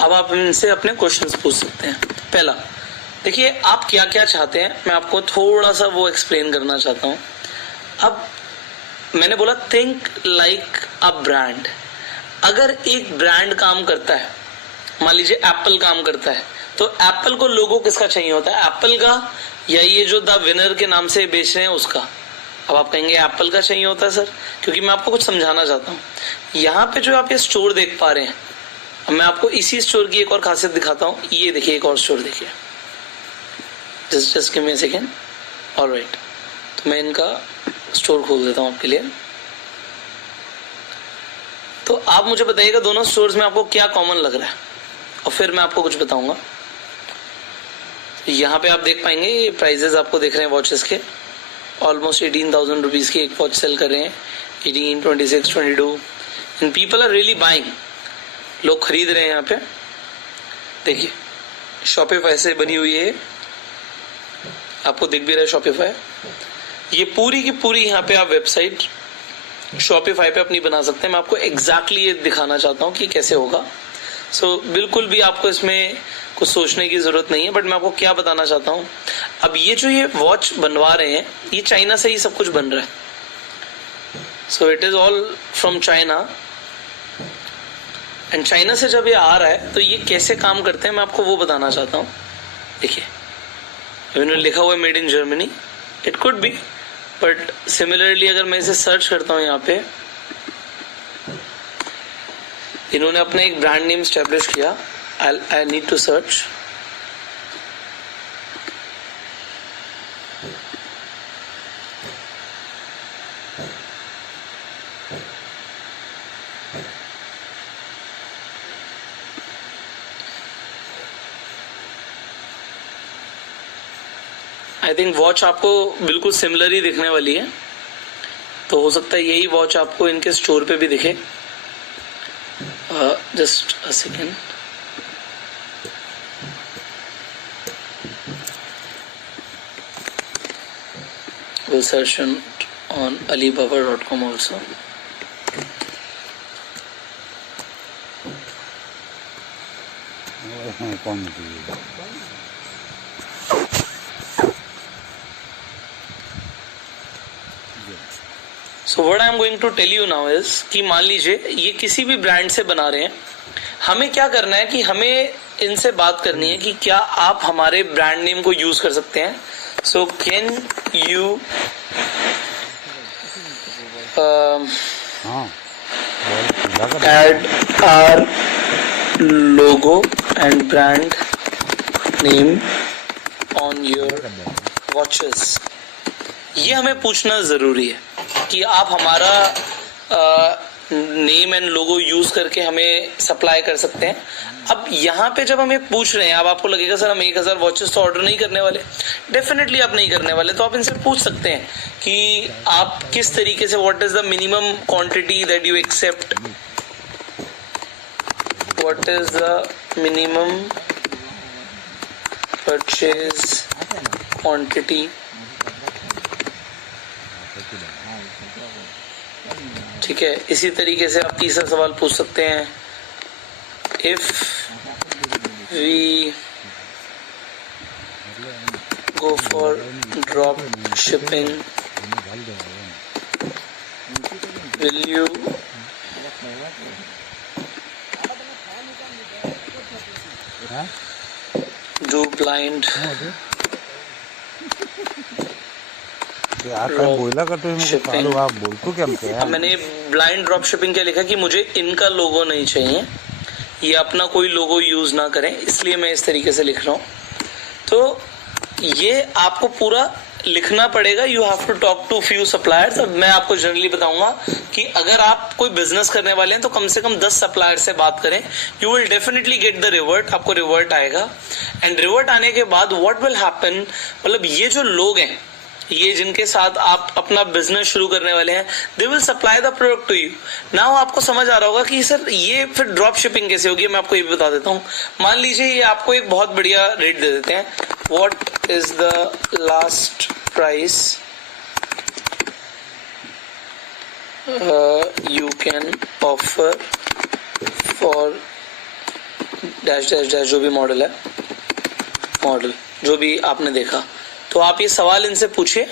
अब आप इनसे अपने क्वेश्चंस पूछ सकते हैं। पहला, देखिए आप क्या क्या चाहते हैं, मैं आपको थोड़ा सा वो एक्सप्लेन करना चाहता हूँ। अब मैंने बोला थिंक लाइक अ ब्रांड। अगर एक ब्रांड काम करता है, मान लीजिए एप्पल काम करता है, तो एप्पल को लोगो किसका चाहिए होता है, एप्पल का या ये जो द विनर के नाम से बेच रहे हैं उसका। अब आप कहेंगे एप्पल का चाहिए होता है सर, क्योंकि मैं आपको कुछ समझाना चाहता हूँ। यहाँ पे जो आप ये स्टोर देख पा रहे हैं, मैं आपको इसी स्टोर की एक और खासियत दिखाता हूँ। ये देखिए एक और स्टोर देखिए, just give me a second. Alright, तो मैं इनका स्टोर खोल देता हूँ आपके लिए। तो आप मुझे बताइएगा दोनों स्टोर्स में आपको क्या कॉमन लग रहा है, और फिर मैं आपको कुछ बताऊंगा। यहाँ पे आप देख पाएंगे प्राइजेस आपको देख रहे हैं वॉचेस के, ऑलमोस्ट 18,000 रुपीज की एक वॉच सेल कर रहे हैं, 18, 26, 22, and people are really buying, लोग खरीद रहे हैं। यहाँ पे देखिए शॉपिफाई से बनी हुई है, आपको दिख भी रहा है शॉपिफाई। ये पूरी की पूरी यहाँ पे आप वेबसाइट शॉपिफाई पे अपनी बना सकते हैं। मैं आपको एग्जैक्टली ये दिखाना चाहता हूँ कि कैसे होगा। सो बिल्कुल भी आपको इसमें कुछ सोचने की जरूरत नहीं है, बट मैं आपको क्या बताना चाहता हूँ। अब ये जो ये वॉच बनवा रहे हैं, ये चाइना से ही सब कुछ बन रहा है। So it is all from China, and China से जब ये आ रहा है तो ये कैसे काम करते हैं मैं आपको वो बताना चाहता हूँ। देखिए इन्होंने लिखा हुआ है made in Germany, it could be, but similarly अगर मैं इसे सर्च करता हूँ, यहाँ पे इन्होंने अपना एक ब्रांड नेम स्टैब्लिश किया। I need to search. I think watch आपको बिल्कुल सिमिलर ही दिखने वाली है, तो हो सकता है यही वॉच आपको इनके स्टोर पे भी दिखे। Just a second. We'll search on alibaba.com also. So what I am going to tell you now is कि मान लीजिए ये किसी भी ब्रांड से बना रहे हैं, हमें क्या करना है कि हमें इनसे बात करनी है कि क्या आप हमारे ब्रांड नेम को यूज कर सकते हैं। So can you add our logo and brand name on your watches। ये हमें पूछना जरूरी है कि आप हमारा नेम एंड लोगो यूज करके हमें सप्लाई कर सकते हैं। अब यहाँ पे जब हमें पूछ रहे हैं, अब आपको लगेगा सर हम 1000 वॉचेस तो ऑर्डर नहीं करने वाले। डेफिनेटली आप नहीं करने वाले, तो आप इनसे पूछ सकते हैं कि आप किस तरीके से, what is the minimum quantity that you accept, what is the minimum purchase quantity. ठीक है, इसी तरीके से आप तीसरा सवाल पूछ सकते हैं, if we go for drop shipping will you do blind shipping. आप बोलते क्या? अब मैंने ब्लाइंड ड्रॉप शिपिंग क्या लिखा कि मुझे इनका लोगो नहीं चाहिए, ये अपना कोई लोगो यूज ना करें, इसलिए मैं इस तरीके से लिख रहा हूँ। तो ये आपको पूरा लिखना पड़ेगा। You have to talk to few suppliers. अब मैं आपको जनरली बताऊंगा कि अगर आप कोई बिजनेस करने वाले हैं तो कम से कम 10 सप्लायर से बात करें। You will definitely get the revert, आपको रिवर्ट आएगा, एंड रिवर्ट आने के बाद व्हाट विल हैपन, मतलब ये जो लोग हैं, ये जिनके साथ आप अपना बिजनेस शुरू करने वाले हैं, they will supply the product to you. Now आपको समझ आ रहा होगा कि सर ये फिर ड्रॉप शिपिंग कैसे होगी। मैं आपको ये भी बता देता हूँ। मान लीजिए ये आपको एक बहुत बढ़िया रेट दे देते हैं, what is the last price you can offer for dash dash dash जो भी मॉडल है, मॉडल जो भी आपने देखा, तो आप ये सवाल इनसे पूछिए।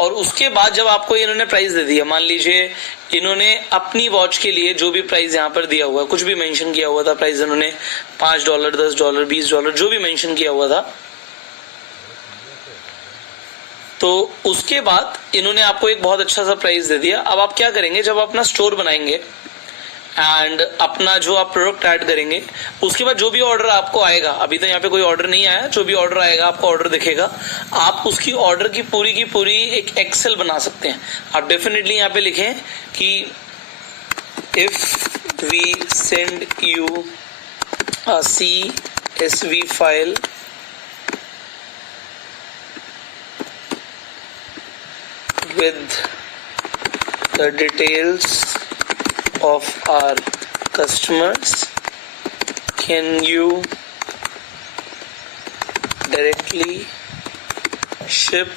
और उसके बाद जब आपको इन्होंने प्राइस दे दिया, मान लीजिए इन्होंने अपनी वॉच के लिए जो भी प्राइस यहाँ पर दिया हुआ है, कुछ भी मेंशन किया हुआ था प्राइस, इन्होंने $5, $10, $20 जो भी मेंशन किया हुआ था, तो उसके बाद इन्होंने आपको एक बहुत अच्छा सा प्राइस दे दिया। अब आप क्या करेंगे, जब अपना स्टोर बनाएंगे एंड अपना जो आप प्रोडक्ट ऐड करेंगे, उसके बाद जो भी ऑर्डर आपको आएगा, अभी तो यहाँ पे कोई ऑर्डर नहीं आया, जो भी ऑर्डर आएगा आपको ऑर्डर दिखेगा, आप उसकी ऑर्डर की पूरी एक एक्सेल बना सकते हैं। आप डेफिनेटली यहाँ पे लिखें कि if we send you a CSV file with the details of our customers, can you directly ship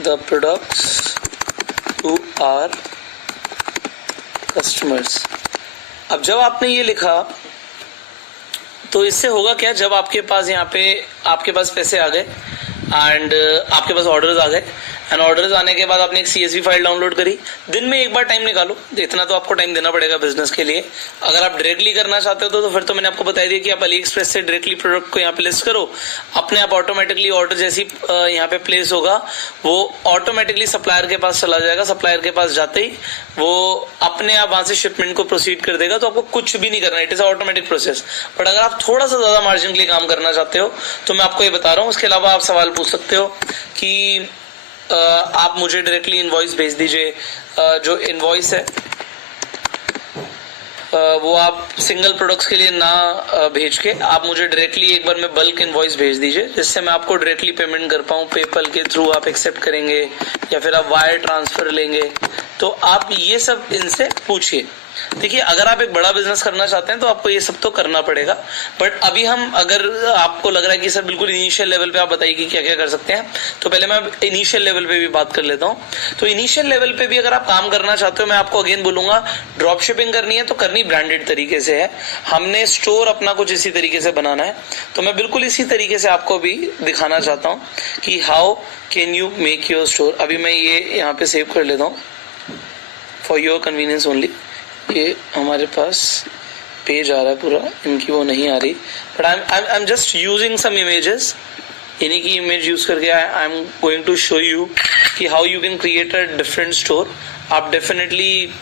the products to our customers? अब जब आपने ये लिखा तो इससे होगा क्या, जब आपके पास यहाँ पे आपके पास पैसे आ गए एंड आपके पास ऑर्डर्स आ गए, एंड ऑर्डर्स आने के बाद आपने एक CSV फाइल डाउनलोड करी, दिन में एक बार टाइम निकालो, इतना तो आपको टाइम देना पड़ेगा बिजनेस के लिए। अगर आप डायरेक्टली करना चाहते हो तो फिर तो मैंने आपको बता दिया कि आप AliExpress से डायरेक्टली प्रोडक्ट को यहाँ पे लिस्ट करो, अपने आप ऑटोमेटिकली ऑर्डर जैसी यहाँ पे प्लेस होगा, वो ऑटोमेटिकली सप्लायर के पास चला जाएगा, सप्लायर के पास जाते ही वो अपने आप वहां से शिपमेंट को प्रोसीड कर देगा, तो आपको कुछ भी नहीं करना, it is automatic process. But अगर आप थोड़ा सा ज्यादा मार्जिन के लिए काम करना चाहते हो तो मैं आपको ये बता रहा हूँ, उसके अलावा आप सवाल पूछ सकते हो कि आप मुझे डायरेक्टली इनवॉइस भेज दीजिए। जो इनवॉइस है वो आप सिंगल प्रोडक्ट्स के लिए ना भेज के आप मुझे डायरेक्टली एक बार में बल्क इनवॉइस भेज दीजिए, जिससे मैं आपको डायरेक्टली पेमेंट कर पाऊँ। पेपल के थ्रू आप एक्सेप्ट करेंगे या फिर आप वायर ट्रांसफर लेंगे, तो आप ये सब इनसे पूछिए। देखिए, अगर आप एक बड़ा बिजनेस करना चाहते हैं तो आपको ये सब तो करना पड़ेगा, बट अभी हम, अगर आपको लग रहा है कि सर बिल्कुल इनिशियल लेवल पे आप बताइए कि क्या क्या कर सकते हैं, तो पहले मैं इनिशियल लेवल पे भी बात कर लेता हूँ। तो इनिशियल लेवल पे भी अगर आप काम करना चाहते हो, मैं आपको अगेन बोलूंगा, ड्रॉप शिपिंग करनी है तो करनी ब्रांडेड तरीके से है। हमने स्टोर अपना कुछ इसी तरीके से बनाना है, तो मैं बिल्कुल इसी तरीके से आपको भी दिखाना चाहता हूँ कि how can you make your store. अभी मैं ये यहाँ पे सेव कर लेता हूँ फॉर योर कन्वीनियंस ओनली। ये हमारे पास पेज आ रहा है पूरा, इनकी वो नहीं आ रही, but I am just using some images. इन्हीं की इमेज यूज करके I am going to show you कि how you can create a different store. आप डेफिनेटली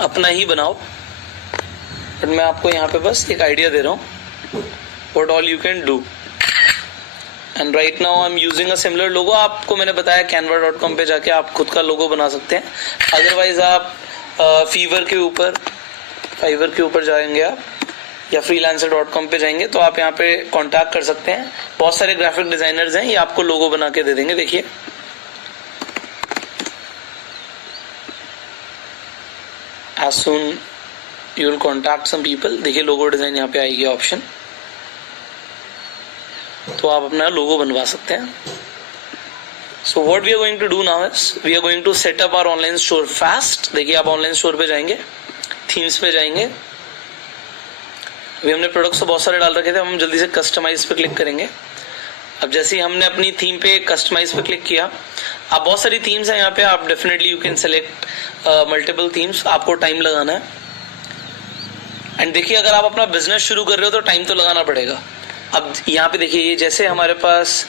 अपना ही बनाओ, बट मैं आपको यहाँ पे बस एक आइडिया दे रहा हूँ what all you can do. And right now I am using a similar logo. आपको मैंने बताया canva.com पे जाके आप खुद का लोगो बना सकते हैं। अदरवाइज आप फाइवर के ऊपर जाएंगे आप, या freelancer.com पे जाएंगे तो आप यहाँ पे कांटेक्ट कर सकते हैं। बहुत सारे ग्राफिक डिजाइनर्स हैं, ये आपको लोगो बना के दे देंगे। देखिए, as soon you will contact some people, देखिए लोगो डिजाइन यहाँ पे आएगी ऑप्शन, तो आप अपना लोगो बनवा सकते हैं। So what we are going to do now is we are going to set up our online store fast। देखिए, आप ऑनलाइन स्टोर पे जाएंगे, थीम्स पे जाएंगे। अभी हमने प्रोडक्ट्स तो बहुत सारे डाल रखे थे, हम जल्दी से कस्टमाइज पे क्लिक करेंगे। अब जैसे ही हमने अपनी थीम पे कस्टमाइज पे क्लिक किया, आप बहुत सारी थीम्स हैं यहाँ पे, आप definitely you can select multiple themes. आपको टाइम लगाना है, एंड देखिए अगर आप अपना बिजनेस शुरू कर रहे हो तो टाइम तो लगाना पड़ेगा। अब यहाँ पे देखिए, ये जैसे हमारे पास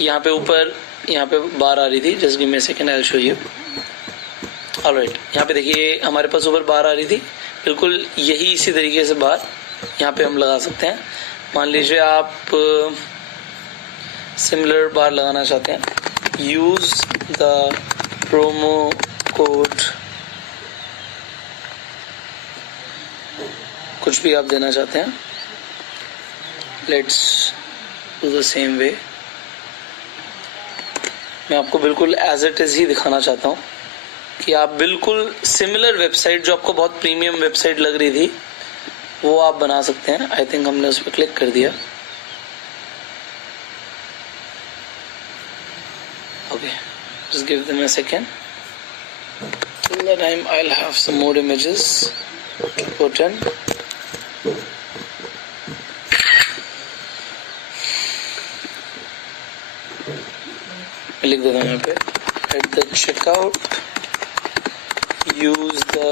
यहाँ पे ऊपर यहाँ पे बार आ रही थी, just give me a second, I will show you. Alright, यहाँ पे देखिए हमारे पास ऊपर बार आ रही थी, बिल्कुल यही इसी तरीके से बार यहाँ पे हम लगा सकते हैं। मान लीजिए आप सिमिलर बार लगाना चाहते हैं, यूज द प्रोमो कोड, कुछ भी आप देना चाहते हैं। Let's do the same way. मैं आपको बिल्कुल एज इट इज ही दिखाना चाहता हूँ कि आप बिल्कुल सिमिलर वेबसाइट, जो आपको बहुत प्रीमियम वेबसाइट लग रही थी, वो आप बना सकते हैं। आई थिंक हमने उस पर क्लिक कर दिया। Okay, just give them a second, till the time I will have some more images. button लिख देता हूँ यहाँ पे at the checkout use the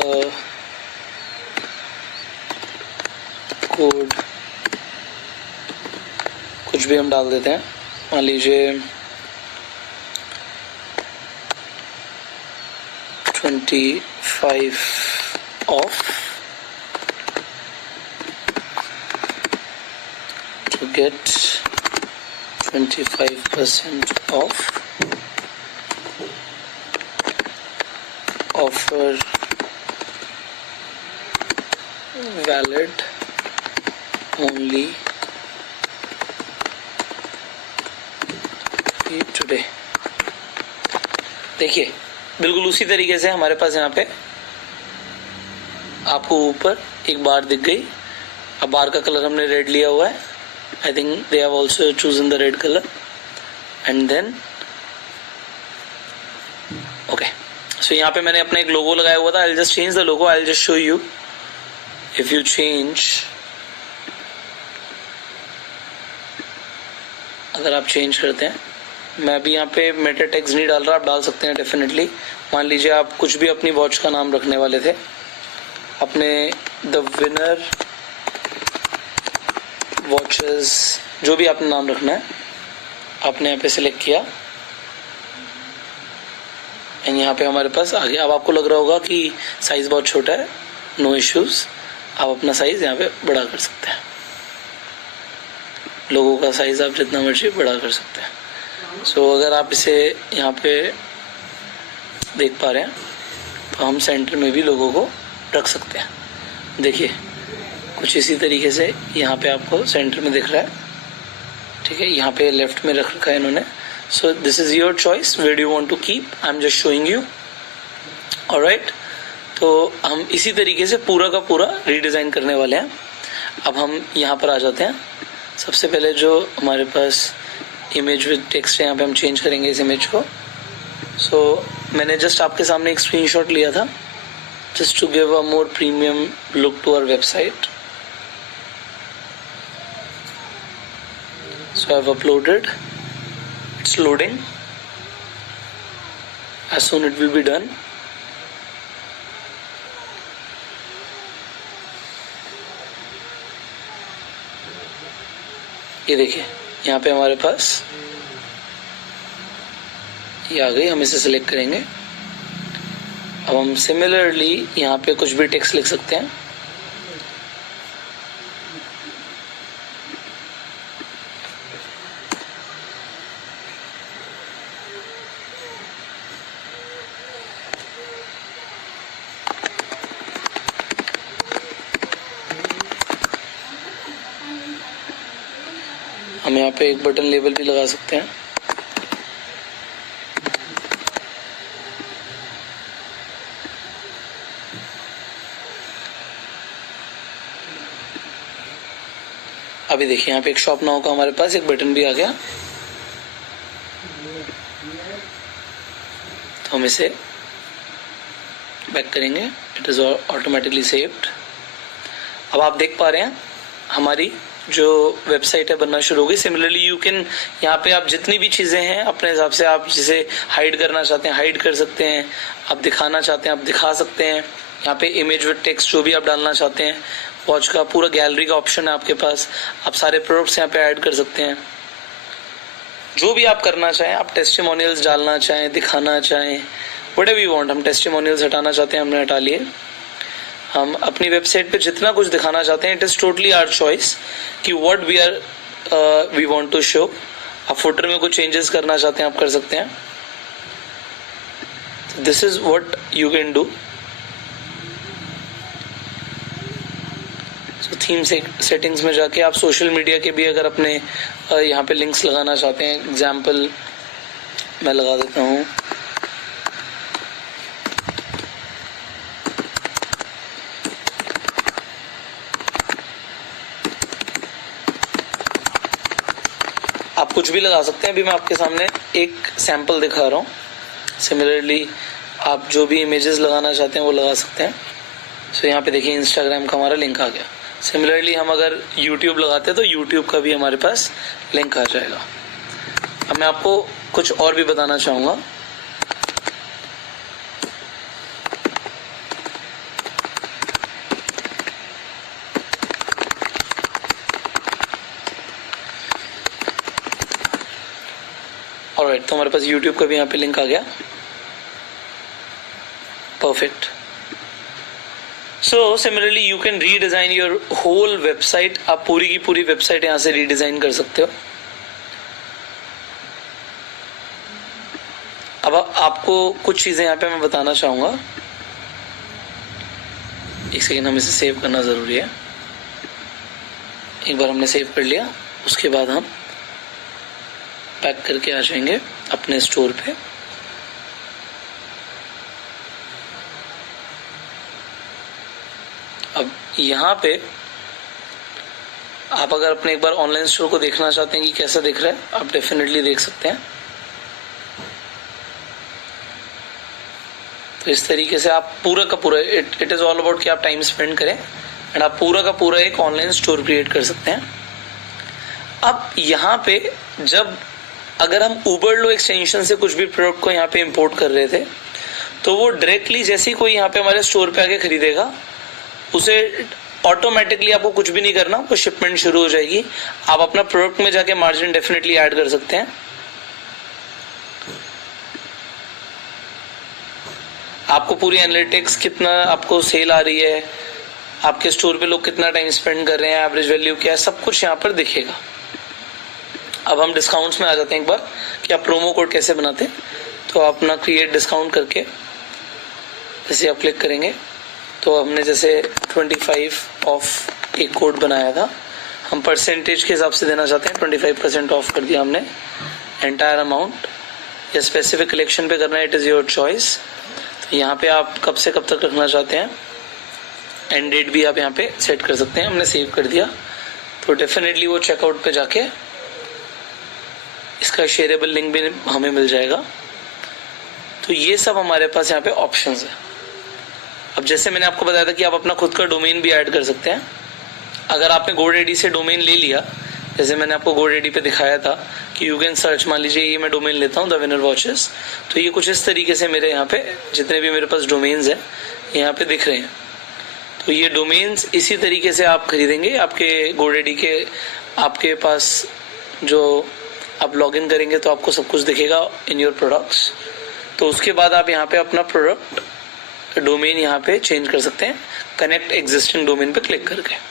code, कुछ भी हम डाल देते हैं, मान लीजिए 25 off to get 25% off. Offer valid only today. देखिए बिल्कुल उसी तरीके से हमारे पास यहाँ पे आपको ऊपर एक बार दिख गई. अब बार का कलर हमने रेड लिया हुआ है. I think they have also chosen the red colour and then okay. So यहाँ पे मैंने अपना एक लोगो लगाया हुआ था. I will just change the logo. I will just show you. If you change, अगर आप चेंज करते हैं, मैं भी यहाँ पे मेटा टेक्स्ट नहीं डाल रहा, आप डाल सकते हैं डेफिनेटली. मान लीजिए आप कुछ भी अपनी वॉच का नाम रखने वाले थे, अपने द विनर वॉचेस, जो भी आपने नाम रखना है आपने यहाँ पे सिलेक्ट किया एंड यहाँ पे हमारे पास आ गया. अब आपको लग रहा होगा कि साइज बहुत छोटा है. नो इश्यूज, आप अपना साइज यहाँ पे बड़ा कर सकते हैं. लोगों का साइज आप जितना मर्जी बड़ा कर सकते हैं. सो अगर आप इसे यहाँ पे देख पा रहे हैं तो हम सेंटर में भी लोगों को रख सकते हैं. देखिए कुछ इसी तरीके से यहाँ पे आपको सेंटर में दिख रहा है. ठीक है, यहाँ पे लेफ्ट में रख रखा है इन्होंने. So this is your choice, where do you want to keep. I am just showing you. Alright, तो हम इसी तरीके से पूरा का पूरा रीडिज़ाइन करने वाले हैं. अब हम यहाँ पर आ जाते हैं. सबसे पहले जो हमारे पास इमेज विद टेक्स्ट है, यहाँ पे हम चेंज करेंगे इस इमेज को. सो मैंने जस्ट आपके सामने एक स्क्रीनशॉट लिया था just to give a more premium look to our website. So I've uploaded. It's loading. As soon it will be done. ये देखिए यहाँ पे हमारे पास ये आ गई. हम इसे सिलेक्ट करेंगे. अब हम सिमिलरली यहाँ पे कुछ भी टेक्स्ट लिख सकते हैं. हम यहाँ पे एक बटन लेबल भी लगा सकते हैं. अभी देखिए यहाँ पे एक शॉप नाउ का हमारे पास एक बटन भी आ गया. तो हम इसे बैक करेंगे. It is automatically saved. अब आप देख पा रहे हैं हमारी जो वेबसाइट है बनना शुरू हो गई. सिमिलरली यू कैन, यहाँ पे आप जितनी भी चीजें हैं अपने हिसाब से, आप जिसे हाइड करना चाहते हैं हाइड कर सकते हैं. आप दिखाना चाहते हैं आप दिखा सकते हैं. यहाँ पे इमेज विद टेक्स्ट जो भी आप डालना चाहते हैं, वॉच का पूरा गैलरी का ऑप्शन है आपके पास. आप सारे प्रोडक्ट्स यहाँ पे ऐड कर सकते हैं. जो भी आप करना चाहें, आप टेस्टिमोनियल्स डालना चाहें, दिखाना चाहें, व्हाटएवर यू वांट. हम टेस्टिमोनियल्स हटाना चाहते हैं, हमने हटा लिए. हम अपनी वेबसाइट पे जितना कुछ दिखाना चाहते हैं, it is totally our choice कि what we want to show. आप फुटर में कुछ चेंजेस करना चाहते हैं आप कर सकते हैं. This is what you can do. Theme settings में जाके आप सोशल मीडिया के भी अगर अपने यहाँ पे लिंक्स लगाना चाहते हैं, एग्जाम्पल मैं लगा देता हूँ. आप कुछ भी लगा सकते हैं. अभी मैं आपके सामने एक सैंपल दिखा रहा हूँ. सिमिलरली आप जो भी इमेजेस लगाना चाहते हैं वो लगा सकते हैं. सो यहाँ पे देखिए इंस्टाग्राम का हमारा लिंक आ गया। सिमिलरली हम अगर यूट्यूब लगाते हैं तो यूट्यूब का भी हमारे पास लिंक आ जाएगा। अब मैं आपको कुछ और भी बताना चाहूँगा। ऑलराइट, तो हमारे पास यूट्यूब का भी यहाँ पे लिंक आ गया। Perfect. So similarly you can redesign your whole website. आप पूरी की पूरी वेबसाइट यहाँ से रीडिजाइन कर सकते हो। अब आपको कुछ चीजें यहाँ पे मैं बताना चाहूंगा। एक सेकेंड, हमें इसे सेव करना जरूरी है। एक बार हमने सेव कर लिया, उसके बाद हम पैक करके आ जाएंगे अपने स्टोर पे। अब यहाँ पे आप अगर अपने एक बार ऑनलाइन स्टोर को देखना चाहते हैं कि कैसा दिख रहा है, आप डेफिनेटली देख सकते हैं। तो इस तरीके से आप पूरा का पूरा, इट इज ऑल अबाउट कि आप टाइम स्पेंड करें एंड आप पूरा का पूरा एक ऑनलाइन स्टोर क्रिएट कर सकते हैं। अब यहाँ पे जब अगर हम उबरलो एक्सटेंशन से कुछ भी प्रोडक्ट को यहाँ पे इंपोर्ट कर रहे थे, तो वो डायरेक्टली जैसे ही कोई यहाँ पे हमारे स्टोर पे आके खरीदेगा, उसे ऑटोमेटिकली आपको कुछ भी नहीं करना, वो शिपमेंट शुरू हो जाएगी। आप अपना प्रोडक्ट में जाके मार्जिन डेफिनेटली ऐड कर सकते हैं। आपको पूरी एनालिटिक्स, कितना आपको सेल आ रही है, आपके स्टोर पे लोग कितना टाइम स्पेंड कर रहे हैं, एवरेज वैल्यू क्या है, सब कुछ यहाँ पर दिखेगा। अब हम डिस्काउंट्स में आ जाते हैं एक बार कि आप प्रोमो कोड कैसे बनाते हैं। तो आप अपना क्रिएट डिस्काउंट करके जैसे आप क्लिक करेंगे, तो हमने जैसे 25 ऑफ एक कोड बनाया था, हम परसेंटेज के हिसाब से देना चाहते हैं। 25% ऑफ कर दिया हमने एंटायर अमाउंट, या स्पेसिफिक कलेक्शन पे करना है, इट इज़ योर चॉइस। तो यहाँ पे आप कब से कब तक रखना चाहते हैं, एंड डेट भी आप यहाँ पे सेट कर सकते हैं। हमने सेव कर दिया, तो डेफिनेटली वो चेकआउट पे जाके इसका शेयरेबल लिंक भी हमें मिल जाएगा। तो ये सब हमारे पास यहाँ पे ऑप्शंस है। अब जैसे मैंने आपको बताया था कि आप अपना खुद का डोमेन भी ऐड कर सकते हैं। अगर आपने GoDaddy से डोमेन ले लिया, जैसे मैंने आपको GoDaddy पे दिखाया था कि यू कैन सर्च, मान लीजिए ये मैं डोमेन लेता हूँ द विनर वॉचेस, तो ये कुछ इस तरीके से मेरे यहाँ पे जितने भी मेरे पास डोमेन्स हैं यहाँ पे दिख रहे हैं। तो ये डोमेन्स इसी तरीके से आप खरीदेंगे। आपके GoDaddy के आपके पास जो आप लॉगिन करेंगे तो आपको सब कुछ दिखेगा इन योर प्रोडक्ट्स। तो उसके बाद आप यहाँ पे अपना प्रोडक्ट डोमेन यहाँ पे चेंज कर सकते हैं, कनेक्ट एग्जिस्टिंग डोमेन पे क्लिक करके।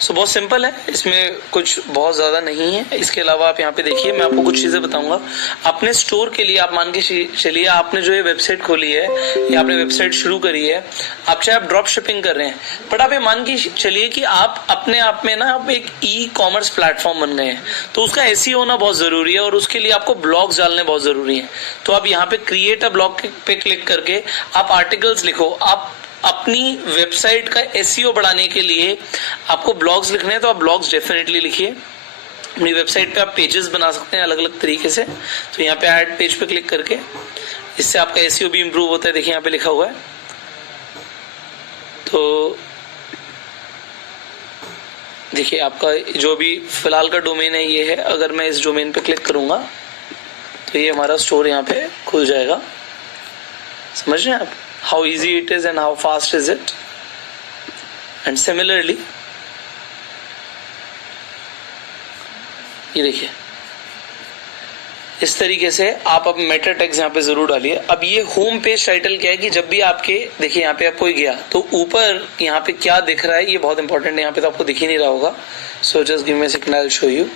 सो बहुत सिंपल है, इसमें कुछ बहुत ज़्यादा नहीं है। इसके अलावा आप यहाँ पे देखिए, मैं आपको कुछ चीज़ें बताऊंगा। अपने स्टोर के लिए आप मान के चलिए, आपने जो ये वेबसाइट खोली है या आपने वेबसाइट शुरू करी है, आप चाहे आप ड्रॉप शिपिंग कर रहे हैं, बट आप ये मान के चलिए कि आप अपने आप में ना आप एक ई कॉमर्स प्लेटफॉर्म बन गए हैं, तो उसका एसईओ होना बहुत ज़रूरी है और उसके लिए आपको ब्लॉग्स डालने बहुत ज़रूरी है। तो आप यहाँ पे क्रिएट अ ब्लॉग पे क्लिक करके आप आर्टिकल्स लिखो। आप अपनी वेबसाइट का एसईओ बढ़ाने के लिए आपको ब्लॉग्स लिखने हैं, तो आप ब्लॉग्स डेफिनेटली लिखिए। अपनी वेबसाइट पे आप पेजेस बना सकते हैं अलग अलग तरीके से। तो यहाँ पे ऐड पेज पे क्लिक करके इससे आपका एसईओ भी इंप्रूव होता है। देखिए यहाँ पे लिखा हुआ है। तो देखिए आपका जो भी फिलहाल का डोमेन है ये है। अगर मैं इस डोमेन पे क्लिक करूंगा तो ये हमारा स्टोर यहाँ पे खुल जाएगा। समझ रहे हैं आप how easy it is and how fast is it? And similarly, ये देखिए इस तरीके से आप अब मेटा टैग्स यहाँ पे जरूर डालिए। अब ये होम पेज टाइटल क्या है कि जब भी आपके देखिए यहाँ पे आप कोई गया तो ऊपर यहाँ पे क्या दिख रहा है, ये बहुत इंपॉर्टेंट है। यहाँ पे तो आपको दिख ही नहीं रहा होगा। So just give me a second, I will show you.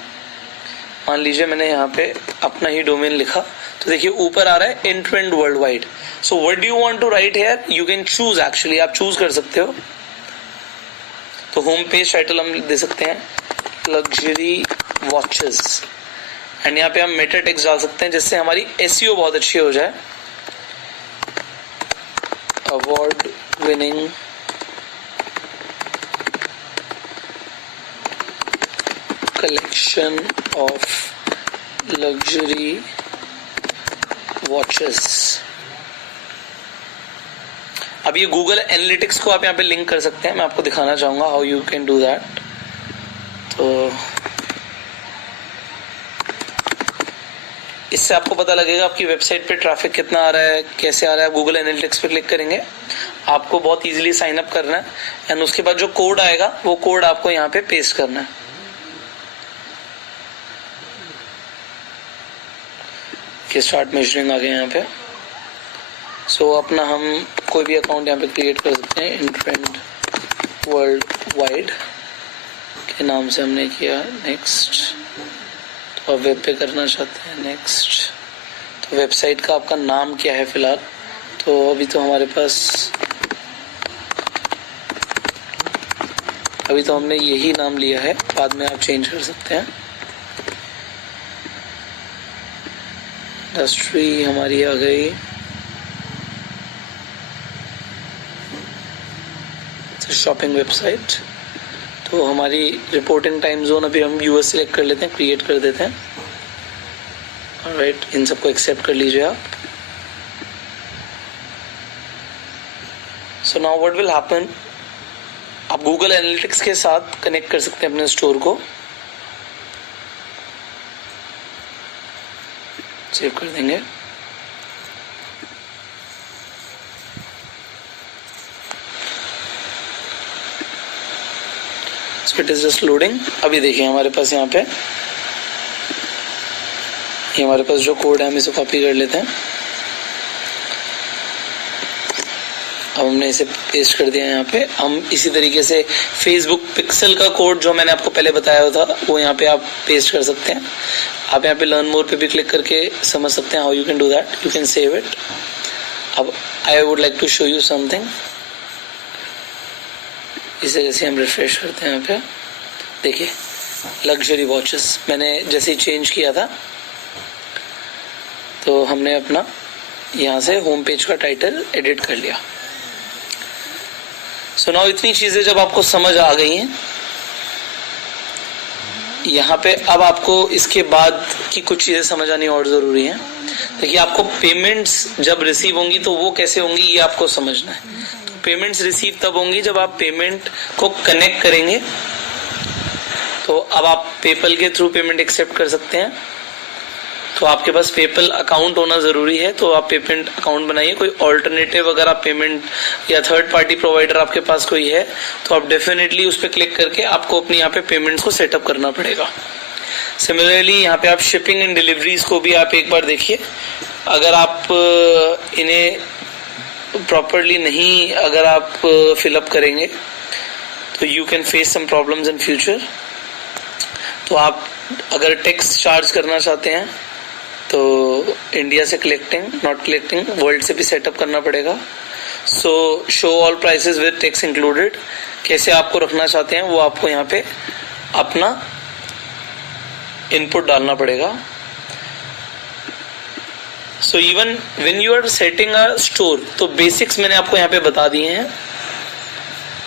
मान लीजिए मैंने यहाँ पे अपना ही डोमेन लिखा, तो देखिए ऊपर आ रहा है and to end world wide. So what do you want to write here, you can choose. Actually आप चूज कर सकते हो। तो होम पेज टाइटल हम दे सकते हैं लग्जरी वॉचेस, एंड यहाँ पे हम मेटा टेक्स्ट डाल सकते हैं जिससे हमारी एसईओ बहुत अच्छी हो जाए। Award winning collection of luxury watches अब ये गूगल एनालिटिक्स को आप यहाँ पे लिंक कर सकते हैं, मैं आपको दिखाना चाहूंगा how you can do that. तो इससे आपको पता लगेगा आपकी वेबसाइट पे ट्रैफिक कितना आ रहा है, कैसे आ रहा है। गूगल एनालिटिक्स पे क्लिक करेंगे, आपको बहुत इजीली साइन अप करना है एंड उसके बाद जो कोड आएगा वो कोड आपको यहाँ पे पेस्ट करना है। कि स्टार्ट मेजरिंग आ गया यहाँ पे। सो अपना हम कोई भी अकाउंट यहाँ पे क्रिएट कर सकते हैं, इंट्रेंड वर्ल्ड वाइड के नाम से हमने किया। नेक्स्ट, तो आप वेब पे करना चाहते हैं, नेक्स्ट। तो वेबसाइट का आपका नाम क्या है फिलहाल? तो अभी तो हमारे पास, अभी तो हमने यही नाम लिया है, बाद में आप चेंज कर सकते हैं। इंडस्ट्री हमारी आ गई, शॉपिंग वेबसाइट। तो हमारी रिपोर्टिंग टाइम जोन अभी हम यूएस सिलेक्ट कर लेते हैं, क्रिएट कर देते हैं। ऑलराइट, इन सबको एक्सेप्ट कर लीजिए आप। So now what will happen, आप गूगल एनालिटिक्स के साथ कनेक्ट कर सकते हैं अपने स्टोर को। सेव कर देंगे। It is just loading. अभी देखिए हमारे पास यहाँ पे, ये हमारे पास जो कोड है हम इसे कॉपी कर लेते हैं। अब हमने इसे पेस्ट कर दिया यहाँ पे। हम इसी तरीके से फेसबुक पिक्सल का कोड जो मैंने आपको पहले बताया था वो यहाँ पे आप पेस्ट कर सकते हैं। आप यहाँ पे लर्न मोर पे भी क्लिक करके समझ सकते हैं how you can do that, you can save it. अब I would like to show you something. इसे जैसे हम रिफ्रेश करते हैं यहाँ पे, देखिए लग्जरी वॉचेस मैंने जैसे ही चेंज किया था तो हमने अपना यहाँ से होम पेज का टाइटल एडिट कर लिया। सो नाउ इतनी चीजें जब आपको समझ आ गई हैं, यहाँ पे अब आपको इसके बाद की कुछ चीजें समझ आनी और जरूरी है। देखिए आपको पेमेंट्स जब रिसीव होंगी तो वो कैसे होंगी ये आपको समझना है। तो पेमेंट्स रिसीव तब होंगी जब आप पेमेंट को कनेक्ट करेंगे। तो अब आप पेपल के थ्रू पेमेंट एक्सेप्ट कर सकते हैं। तो आपके पास पेपल अकाउंट होना जरूरी है, तो आप पेमेंट अकाउंट बनाइए। कोई ऑल्टरनेटिव अगर आप पेमेंट या थर्ड पार्टी प्रोवाइडर आपके पास कोई है तो आप डेफिनेटली उस पर क्लिक करके आपको अपनी यहाँ पे पेमेंट्स को सेटअप करना पड़ेगा। सिमिलरली यहाँ पे आप शिपिंग एंड डिलीवरीज को भी आप एक बार देखिए। अगर आप इन्हें प्रॉपरली नहीं अगर आप फिलअप करेंगे तो you can face some problems in future. तो आप अगर टैक्स चार्ज करना चाहते हैं तो इंडिया से कलेक्टिंग नॉट कलेक्टिंग वर्ल्ड से भी सेटअप करना पड़ेगा। सो show all prices with tax included कैसे आपको रखना चाहते हैं वो आपको यहाँ पे अपना इनपुट डालना पड़ेगा। So even when you are setting a store तो बेसिक्स मैंने आपको यहाँ पे बता दिए हैं।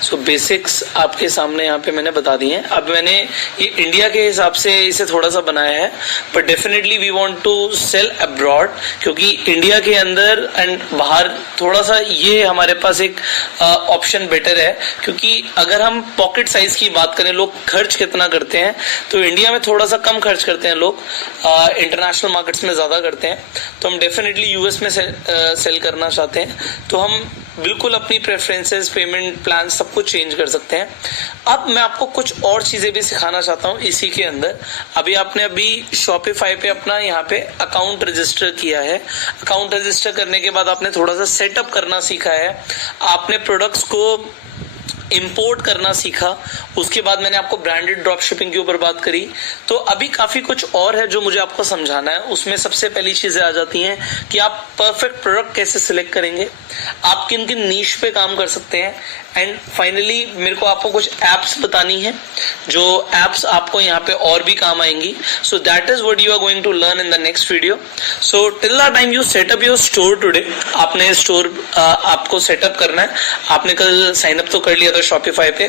सो बेसिक्स आपके सामने यहाँ पे मैंने बता दिए हैं। अब मैंने ये इंडिया के हिसाब से इसे थोड़ा सा बनाया है, but definitely we want to sell abroad, क्योंकि इंडिया के अंदर एंड बाहर थोड़ा सा ये हमारे पास एक ऑप्शन बेटर है। क्योंकि अगर हम पॉकेट साइज की बात करें, लोग खर्च कितना करते हैं, तो इंडिया में थोड़ा सा कम खर्च करते हैं लोग, इंटरनेशनल मार्केट्स में ज्यादा करते हैं। तो हम डेफिनेटली यूएस में सेल करना चाहते हैं, तो हम बिल्कुल अपनी प्रेफरेंसेस, पेमेंट प्लान सब कुछ चेंज कर सकते हैं। अब मैं आपको कुछ और चीजें भी सिखाना चाहता हूं इसी के अंदर। अभी शॉपिफाई पे अपना यहाँ पे अकाउंट रजिस्टर किया है। अकाउंट रजिस्टर करने के बाद आपने थोड़ा सा सेटअप करना सीखा है, आपने प्रोडक्ट्स को इंपोर्ट करना सीखा, उसके बाद मैंने आपको ब्रांडेड ड्रॉप शिपिंग के ऊपर बात करी। तो अभी काफी कुछ और है जो मुझे आपको समझाना है। उसमें सबसे पहली चीजें आ जाती हैं कि आप परफेक्ट प्रोडक्ट कैसे सिलेक्ट करेंगे, आप किन किन नीश पे काम कर सकते हैं, एंड फाइनली मेरे को आपको कुछ एप्स बतानी है जो एप्स आपको यहाँ पे और भी काम आएंगी. So that is what you are going to learn in the next video. So till the time you set up your store today. आपने स्टोर आपको सेटअप करना है. आपने कल साइन अप तो कर लिया था शॉपिफाई पे,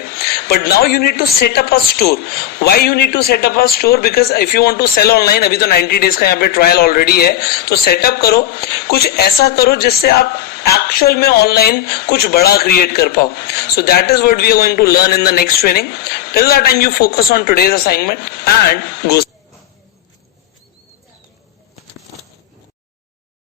but now you need to set up a store. Why you need to set up a store? Because if you want to sell online, अभी तो 90 डेज का यहाँ पे ट्रायल ऑलरेडी है, तो सेटअप करो. कुछ ऐसा करो जिससे आप एक्चुअल में ऑनलाइन कुछ बड़ा क्रिएट कर पाओ. So that is what we are going to learn in the next training. Till that time you focus on today's assignment and go.